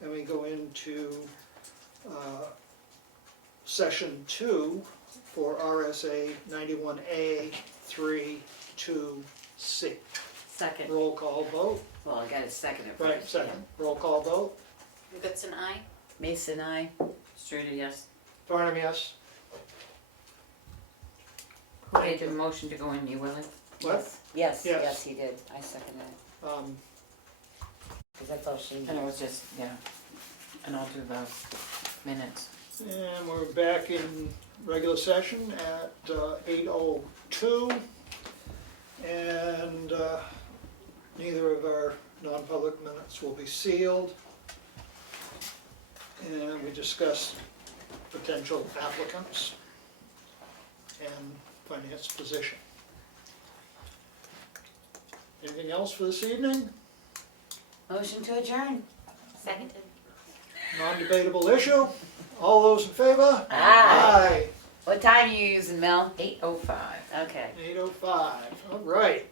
And we go into session 2 for RSA 91A 3, 2C. Second. Roll call vote, Well, I gotta second it first. right, second, roll call vote. Goodson, aye. Yeah. Mason, I. Streeter, yes. Farnham, yes? Who made the motion to go in, you, Willie? What? Yes, Yes. yes, he did. I seconded it. Because I thought she. And it was just, yeah, and I'll do the minutes. And we're back in regular session at 8:02. And neither of our non-public minutes will be sealed. And we discussed potential applicants. And finance position. Anything else for this evening? Motion to adjourn. Seconded. Non-debatable issue? All those in favor? Aye. What time are you using, Mel? 8:05. Okay. 8:05, all right.